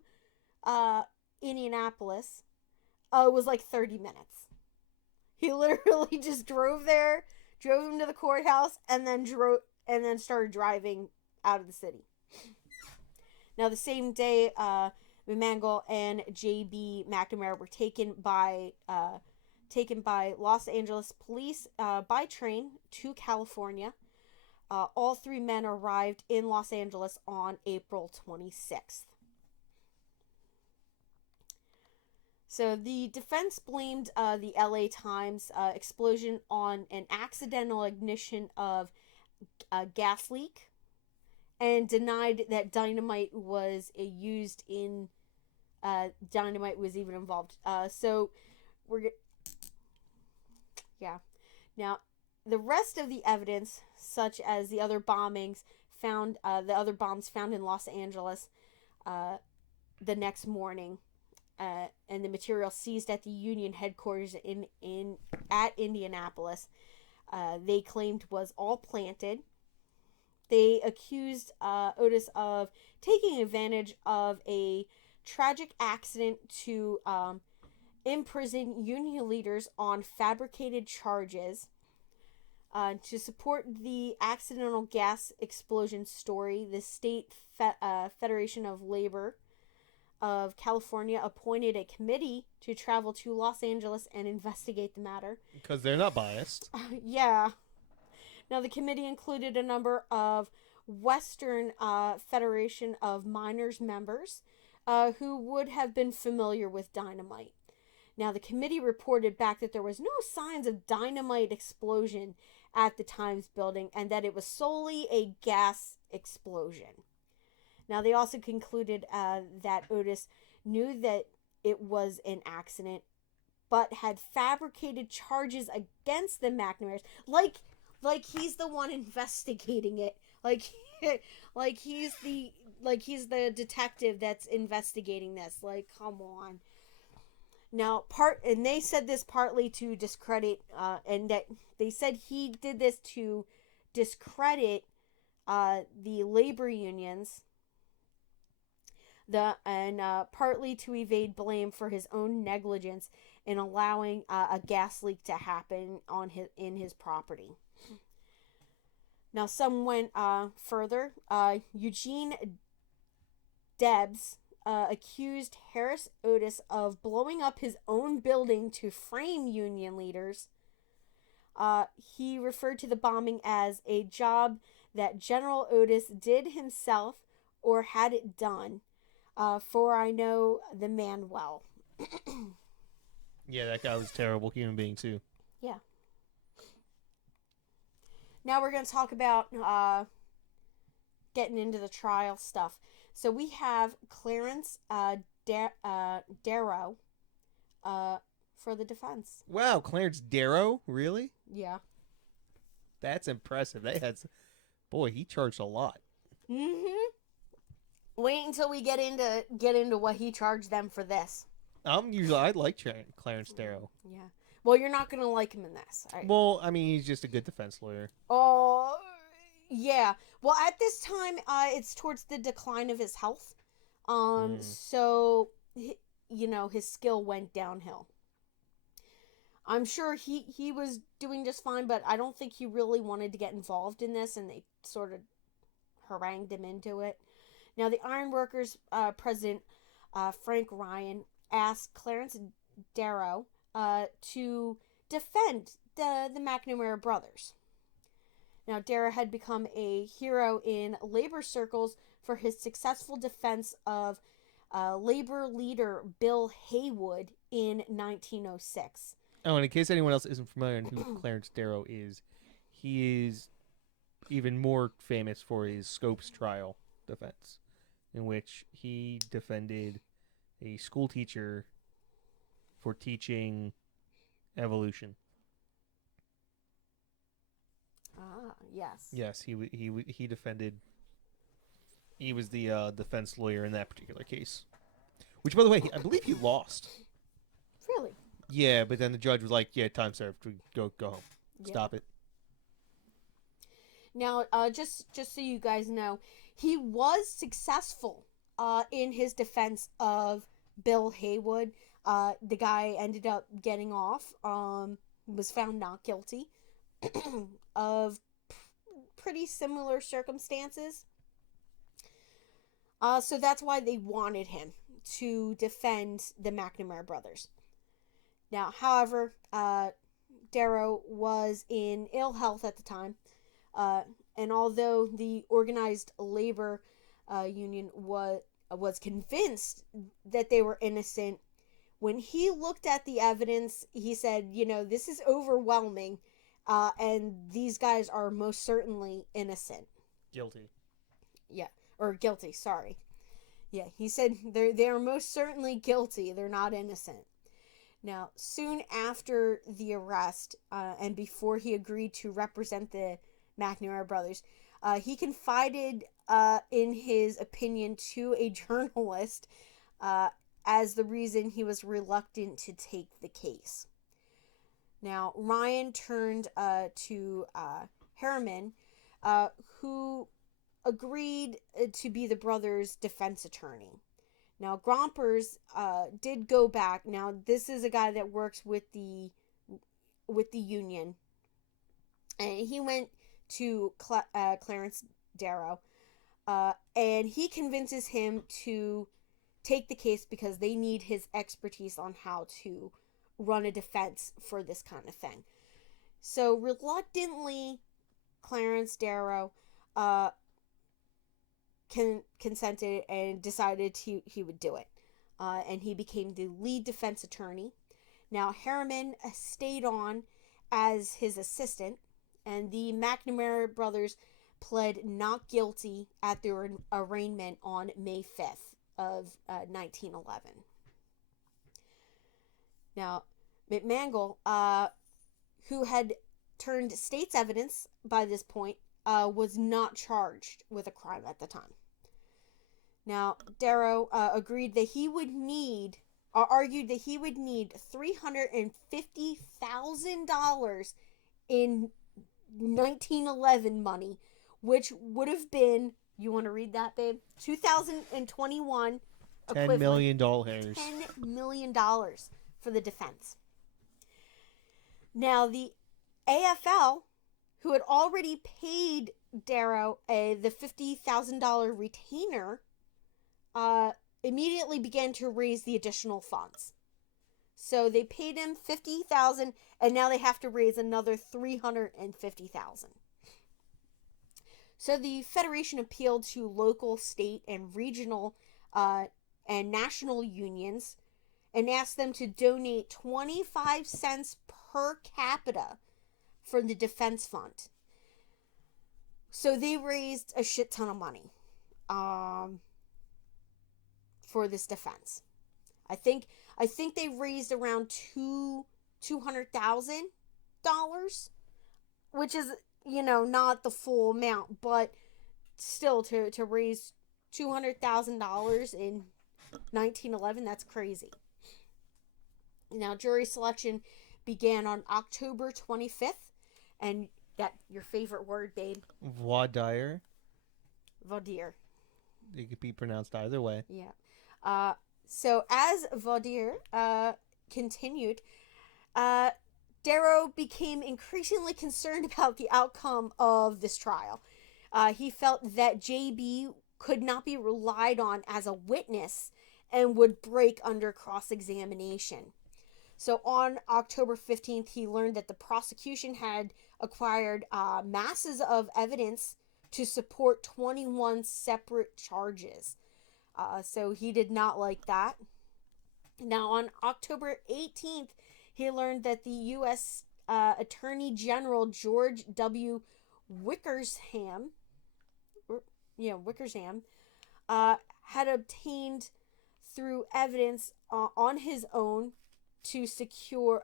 Indianapolis, was like 30 minutes. He literally just drove there, drove him to the courthouse, and then started driving out of the city. Now, the same day, Mangle and J.B. McNamara were taken by Los Angeles police by train to California. All three men arrived in Los Angeles on April 26th. So the defense blamed the LA Times explosion on an accidental ignition of a gas leak and denied that dynamite was used in dynamite was even involved. Now, the rest of the evidence, such as the other bombs found in Los Angeles the next morning, and the material seized at the Union headquarters at Indianapolis, they claimed was all planted. They accused Otis of taking advantage of a tragic accident to imprison Union leaders on fabricated charges. To support the accidental gas explosion story, the State Federation of Labor of California appointed a committee to travel to Los Angeles and investigate the matter. Because they're not biased. Yeah. Now, the committee included a number of Western Federation of Miners members who would have been familiar with dynamite. Now, the committee reported back that there was no signs of dynamite explosion at the Times building and that it was solely a gas explosion. Now, they also concluded that Otis knew that it was an accident, but had fabricated charges against the McNamara's, like he's the one investigating it, like he's the detective that's investigating this. Like, come on. Now, and they said this partly to discredit, and that they said he did this to discredit the labor unions. Partly to evade blame for his own negligence in allowing a gas leak to happen in his property. Now, some went further. Eugene Debs accused Harris Otis of blowing up his own building to frame Union leaders. He referred to the bombing as a job that General Otis did himself or had it done. For I know the man well. Yeah, that guy was a terrible human being, too. Yeah. Now we're going to talk about getting into the trial stuff. So we have Clarence Darrow for the defense. Wow, Clarence Darrow? Really? Yeah. That's impressive. Boy, he charged a lot. Mm-hmm. Wait until we get into what he charged them for this. I like Clarence Darrow. Yeah. Well, you're not gonna like him in this. Well, I mean, he's just a good defense lawyer. Oh, yeah. Well, at this time, it's towards the decline of his health. So his skill went downhill. I'm sure he was doing just fine, but I don't think he really wanted to get involved in this, and they sort of harangued him into it. Now, the Ironworkers president, Frank Ryan, asked Clarence Darrow to defend the Mcnamara Brothers. Now, Darrow had become a hero in labor circles for his successful defense of labor leader Bill Haywood in 1906. Oh, and in case anyone else isn't familiar on who Clarence Darrow is, he is even more famous for his Scopes trial defense, in which he defended a school teacher for teaching evolution. Ah, yes. Yes, he defended. He was the defense lawyer in that particular case. Which, by the way, I believe he lost. Really? Yeah, but then the judge was like, "Yeah, time served. Go home. Yeah. Stop it." Now, just so you guys know, he was successful in his defense of Bill Haywood. The guy ended up getting off. Was found not guilty of pretty similar circumstances. So that's why they wanted him to defend the Mcnamara Brothers. Now, however, Darrow was in ill health at the time, and although the organized labor union was convinced that they were innocent, when he looked at the evidence, he said, this is overwhelming, and these guys are most certainly innocent. Guilty. Yeah, or guilty, sorry. Yeah, he said they are most certainly guilty. They're not innocent. Now, soon after the arrest, and before he agreed to represent the Mcnamara Brothers, he confided in his opinion to a journalist as the reason he was reluctant to take the case. Now, Ryan turned to Harriman, who agreed to be the brothers' defense attorney. Now, Grompers did go back. Now, this is a guy that works with the union, and he went to Clarence Darrow, and he convinces him to take the case because they need his expertise on how to run a defense for this kind of thing. So, reluctantly, Clarence Darrow consented and decided he would do it. And he became the lead defense attorney. Now, Harriman stayed on as his assistant, and the Mcnamara Brothers pled not guilty at their arraignment on May 5th of 1911. Now, McMangle, who had turned state's evidence by this point, was not charged with a crime at the time. Now, Darrow argued that he would need $350,000 in 1911 money, which would have been, you want to read that, babe? 2021 $10 million. $10 million for the defense. Now, the AFL, who had already paid Darrow the $50,000 retainer, immediately began to raise the additional funds. So they paid him $50,000, and now they have to raise another $350,000. So the Federation appealed to local, state, and regional and national unions and asked them to donate 25 cents per capita for the defense fund. So they raised a shit ton of money for this defense. I think they raised around $200,000, which is, not the full amount, but still to raise $200,000 in 1911, that's crazy. Now, jury selection began on October 25th, and that, your favorite word, babe. Voir dire. Voir. It could be pronounced either way. Yeah. So as voir dire continued, Darrow became increasingly concerned about the outcome of this trial. He felt that JB could not be relied on as a witness and would break under cross-examination. So on October 15th, he learned that the prosecution had acquired masses of evidence to support 21 separate charges. So he did not like that. Now, on October 18th, he learned that the U.S. Attorney General George W. Wickersham, Wickersham, had obtained through evidence on his own to secure,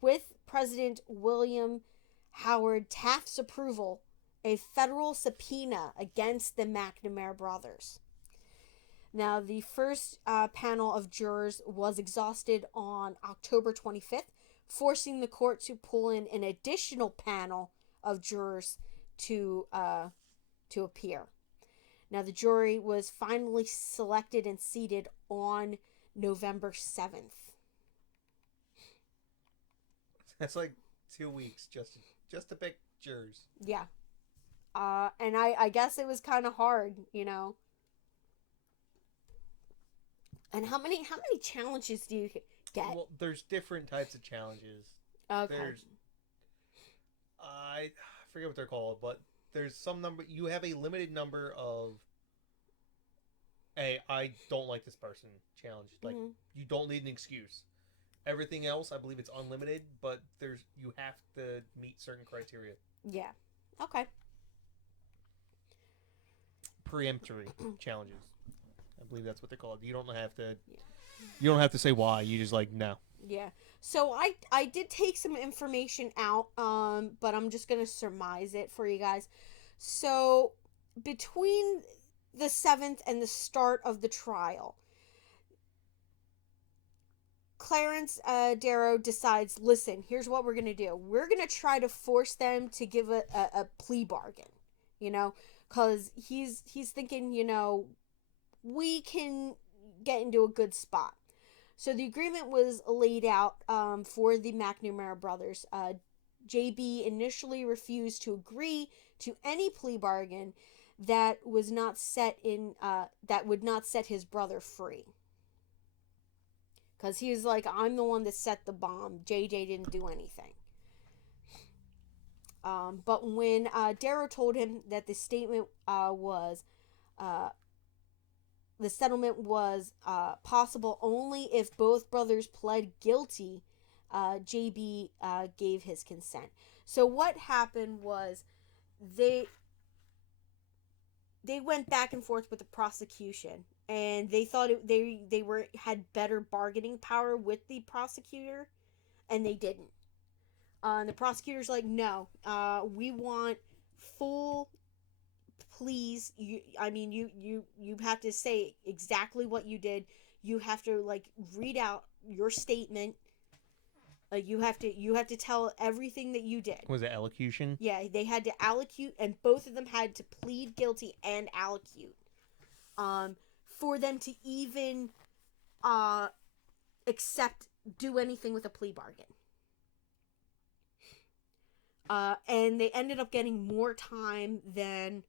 with President William Howard Taft's approval, a federal subpoena against the Mcnamara Brothers. Now, the first panel of jurors was exhausted on October 25th, forcing the court to pull in an additional panel of jurors to appear. Now, the jury was finally selected and seated on November 7th. That's like 2 weeks just to pick jurors. Yeah. And I guess it was kind of hard, you know. And how many challenges do you get? Well, there's different types of challenges. Okay. I forget what they're called, but there's some number. You have a limited number of. Hey, I don't like this person challenge. Like, you don't need an excuse. Everything else, I believe it's unlimited, but you have to meet certain criteria. Yeah. Okay. Preemptory challenges. I believe that's what they're called. You don't have to. Yeah. You don't have to say why. You just like no. Yeah. So I did take some information out, but I'm just gonna surmise it for you guys. So between the 7th and the start of the trial, Clarence Darrow decides, listen, here's what we're gonna do. We're gonna try to force them to give a plea bargain, you know, because he's thinking, you know, we can get into a good spot. So the agreement was laid out for the Mcnamara Brothers. JB initially refused to agree to any plea bargain that was not set in that would not set his brother free. Because he was like, I'm the one that set the bomb. JJ didn't do anything. But when Darrow told him that the statement the settlement was possible only if both brothers pled guilty, JB gave his consent. So what happened was they went back and forth with the prosecution, and they thought they had better bargaining power with the prosecutor, and they didn't. And the prosecutor's like, no, we want full pleas. You have to say exactly what you did. You have to like read out your statement. You have to tell everything that you did. Was it allocution? Yeah, they had to allocute, and both of them had to plead guilty and allocute. For them to even do anything with a plea bargain. And they ended up getting more time than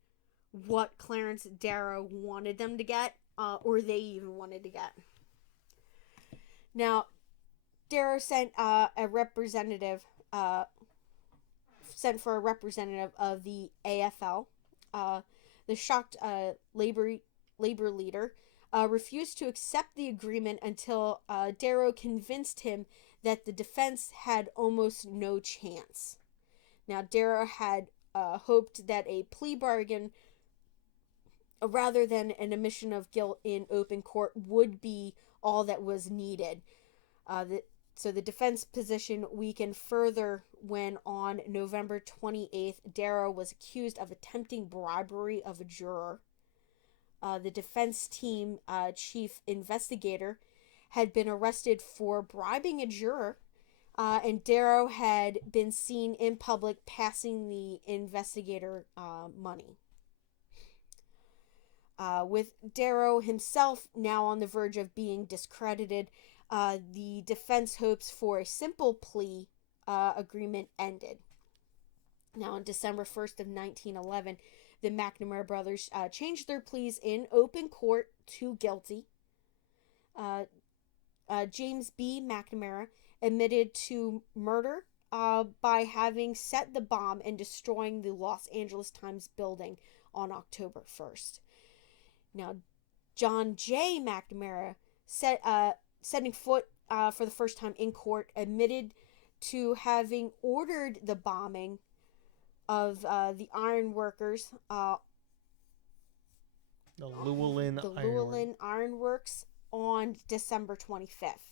what Clarence Darrow wanted them to get, or they even wanted to get. Now, Darrow sent for a representative of the AFL. The shocked labor leader refused to accept the agreement until Darrow convinced him that the defense had almost no chance. Now, Darrow had hoped that a plea bargain, rather than an admission of guilt in open court, would be all that was needed. So the defense position weakened further when on November 28th, Darrow was accused of attempting bribery of a juror. The defense team chief investigator had been arrested for bribing a juror, and Darrow had been seen in public passing the investigator money. With Darrow himself now on the verge of being discredited, the defense hopes for a simple plea agreement ended. Now, on December 1st of 1911, the Mcnamara Brothers changed their pleas in open court to guilty. James B. McNamara admitted to murder by having set the bomb and destroying the Los Angeles Times building on October 1st. Now, John J. McNamara, setting foot for the first time in court, admitted to having ordered the bombing of the Ironworkers, The Llewellyn Ironworks, on December 25th.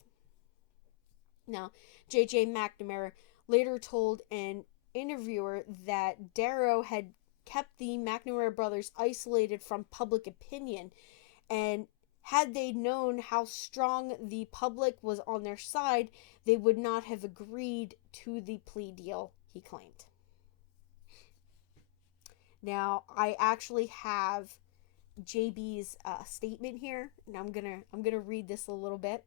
Now, J.J. McNamara later told an interviewer that Darrow had kept the McNamara brothers isolated from public opinion, and had they known how strong the public was on their side, they would not have agreed to the plea deal, he claimed. Now, I actually have JB's statement here, and I'm gonna read this a little bit.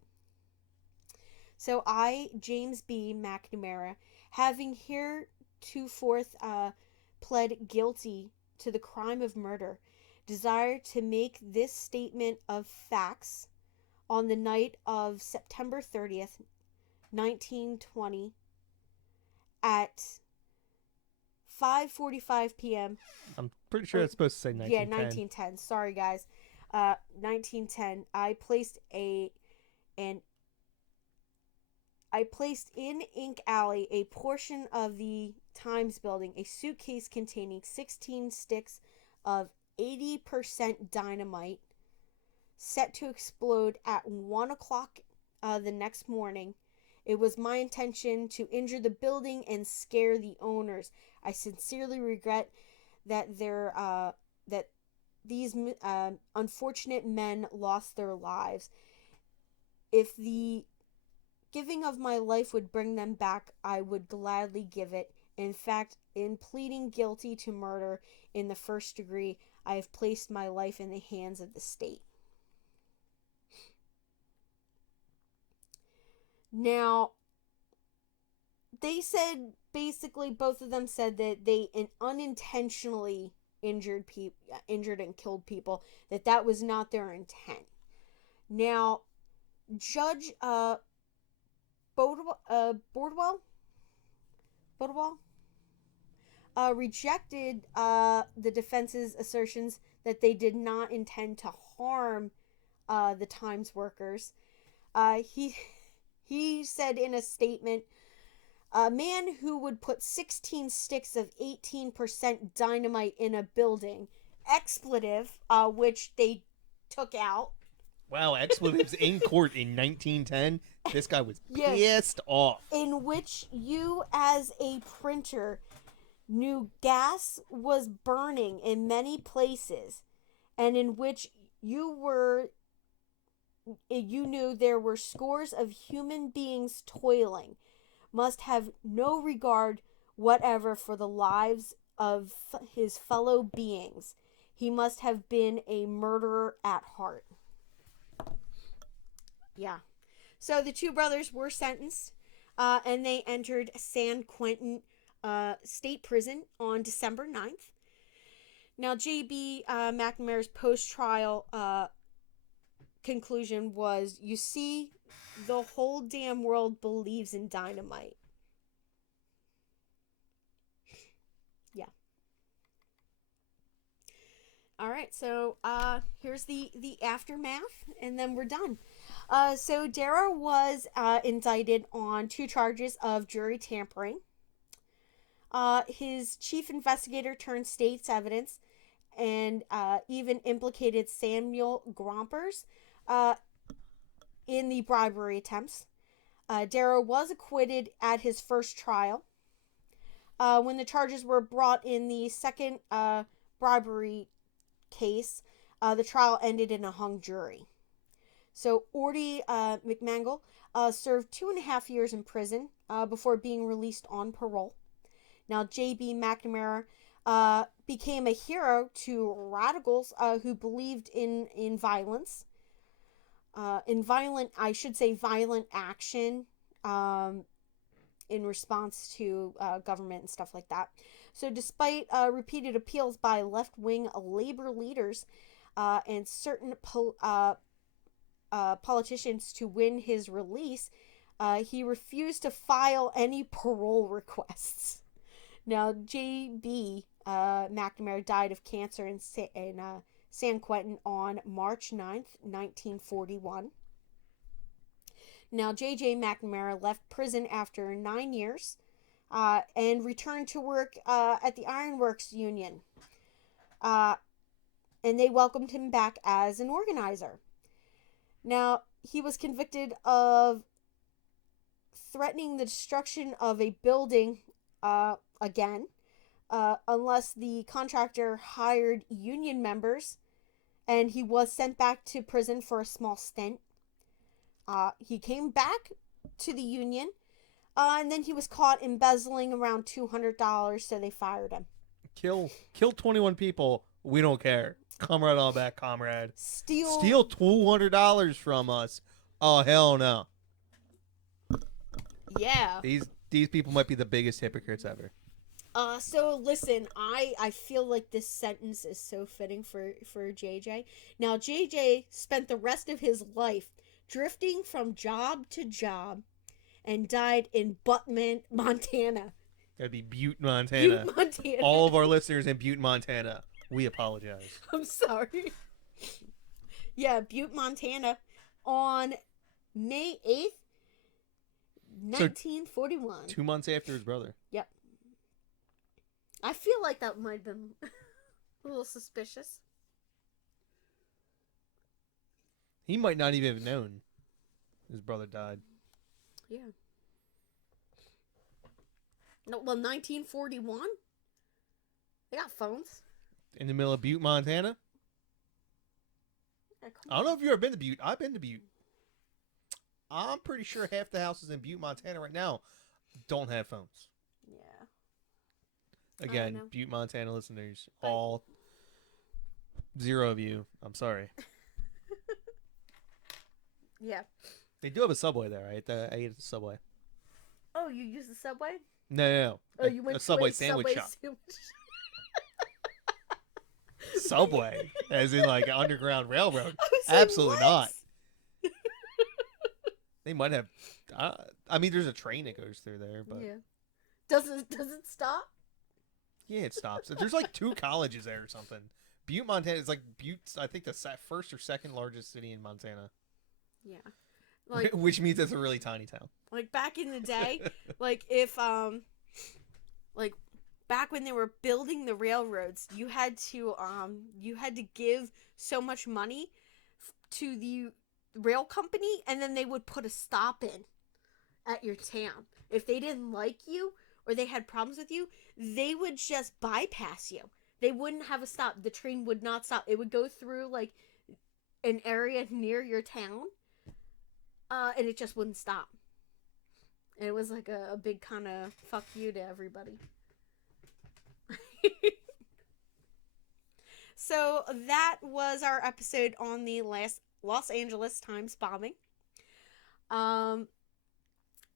So I, James B. McNamara, having heretofore pled guilty to the crime of murder, desire to make this statement of facts on the night of September 30th, 1920, at 5:45 p.m. I'm pretty sure that's supposed to say 1910. Yeah, 1910. Sorry, guys. 1910. I placed in Ink Alley a portion of the Times building a suitcase containing 16 sticks of 80% dynamite set to explode at 1 o'clock the next morning. It was my intention to injure the building and scare the owners. I sincerely regret that these unfortunate men lost their lives. If the giving of my life would bring them back, I would gladly give it. In fact, in pleading guilty to murder in the first degree, I have placed my life in the hands of the state. Now, they said, basically, both of them said that they unintentionally injured and killed people, that was not their intent. Now, Judge Bordwell rejected the defense's assertions that they did not intend to harm the Times workers. He said in a statement, a man who would put 16 sticks of 18% dynamite in a building, expletive, which they took out. Wow, expletives in court in 1910. This guy was pissed off. In which you, as a printer, knew gas was burning in many places, and in which you knew there were scores of human beings toiling, must have no regard whatever for the lives of his fellow beings. He must have been a murderer at heart. Yeah. So the two brothers were sentenced, and they entered San Quentin State Prison on December 9th. Now, J.B. McNamara's post-trial conclusion was, you see, the whole damn world believes in dynamite. Yeah. All right, so here's the aftermath, and then we're done. So Darrow was indicted on 2 charges of jury tampering. His chief investigator turned state's evidence and even implicated Samuel Grompers in the bribery attempts. Darrow was acquitted at his first trial. When the charges were brought in the second bribery case, the trial ended in a hung jury. So Ordie McMangle served 2.5 years in prison before being released on parole. Now, J.B. McNamara became a hero to radicals who believed in violence, violent action in response to government and stuff like that. So despite repeated appeals by left-wing labor leaders and certain politicians to win his release, he refused to file any parole requests. Now, J.B. Mcnamara died of cancer in San Quentin on March 9th, 1941. Now, J.J. Mcnamara left prison after 9 years and returned to work at the Ironworkers Union. And they welcomed him back as an organizer. Now, he was convicted of threatening the destruction of a building again, unless the contractor hired union members, and he was sent back to prison for a small stint. He came back to the union, and then he was caught embezzling around $200, so they fired him. Kill 21 people. We don't care. Come right on back, comrade. Steal $200 from us. Oh, hell no. Yeah. These people might be the biggest hypocrites ever. So listen, I feel like this sentence is so fitting for JJ. Now, JJ spent the rest of his life drifting from job to job and died in Butte, Montana. That'd be Butte, Montana. Butte, Montana. All of our listeners in Butte, Montana, we apologize. I'm sorry. Yeah, Butte, Montana on May 8th, 1941. So 2 months after his brother. Yep. I feel like that might have been a little suspicious. He might not even have known his brother died. Yeah. No, well, 1941? They got phones. In the middle of Butte, Montana? Yeah, I don't know if you've ever been to Butte. I've been to Butte. I'm pretty sure half the houses in Butte, Montana right now don't have phones. Yeah. Again, Butte, Montana listeners, all 0 of you. I'm sorry. Yeah. They do have a Subway there, right? I ate at the Subway. Oh, you use the Subway? No. Oh, you went a to Subway a sandwich Subway shop. sandwich. Subway, as in like an underground railroad. Like, Absolutely what? not. They might have. I mean, there's a train that goes through there, but yeah. Does it stop? yeah, it stops. There's like 2 colleges there or something. Butte, Montana is like Butte's, I think, the first or second largest city in Montana. Yeah. Like, which means it's a really tiny town. Like back in the day, like if like back when they were building the railroads, you had to give so much money to the rail company, and then they would put a stop in at your town. If they didn't like you or they had problems with you, they would just bypass you. They wouldn't have a stop. The train would not stop. It would go through like an area near your town, and it just wouldn't stop. And it was like a big kind of fuck you to everybody. So that was our episode on the last Los Angeles Times bombing,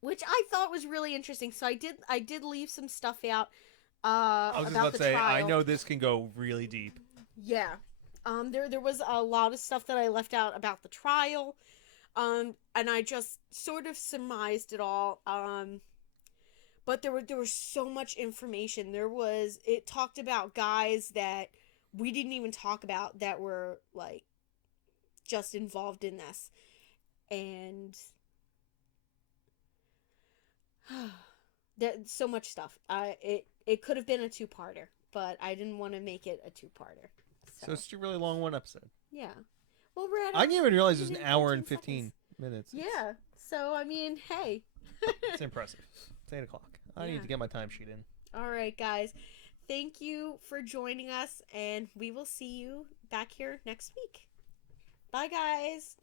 which I thought was really interesting. So I did leave some stuff out I was just about about the to say, trial. I know this can go really deep. Yeah. There was a lot of stuff that I left out about the trial. And I just sort of surmised it all. But there was so much information. It talked about guys that we didn't even talk about that were like just involved in this. And there's so much stuff. It could have been a 2-parter, but I didn't want to make it a 2-parter. So it's a really long one episode. Yeah. Well, we're at I didn't even realize it was an hour and 15 minutes. Yeah. So, I mean, hey. It's impressive. It's 8 o'clock. I need to get my timesheet in. All right, guys. Thank you for joining us, and we will see you back here next week. Bye, guys.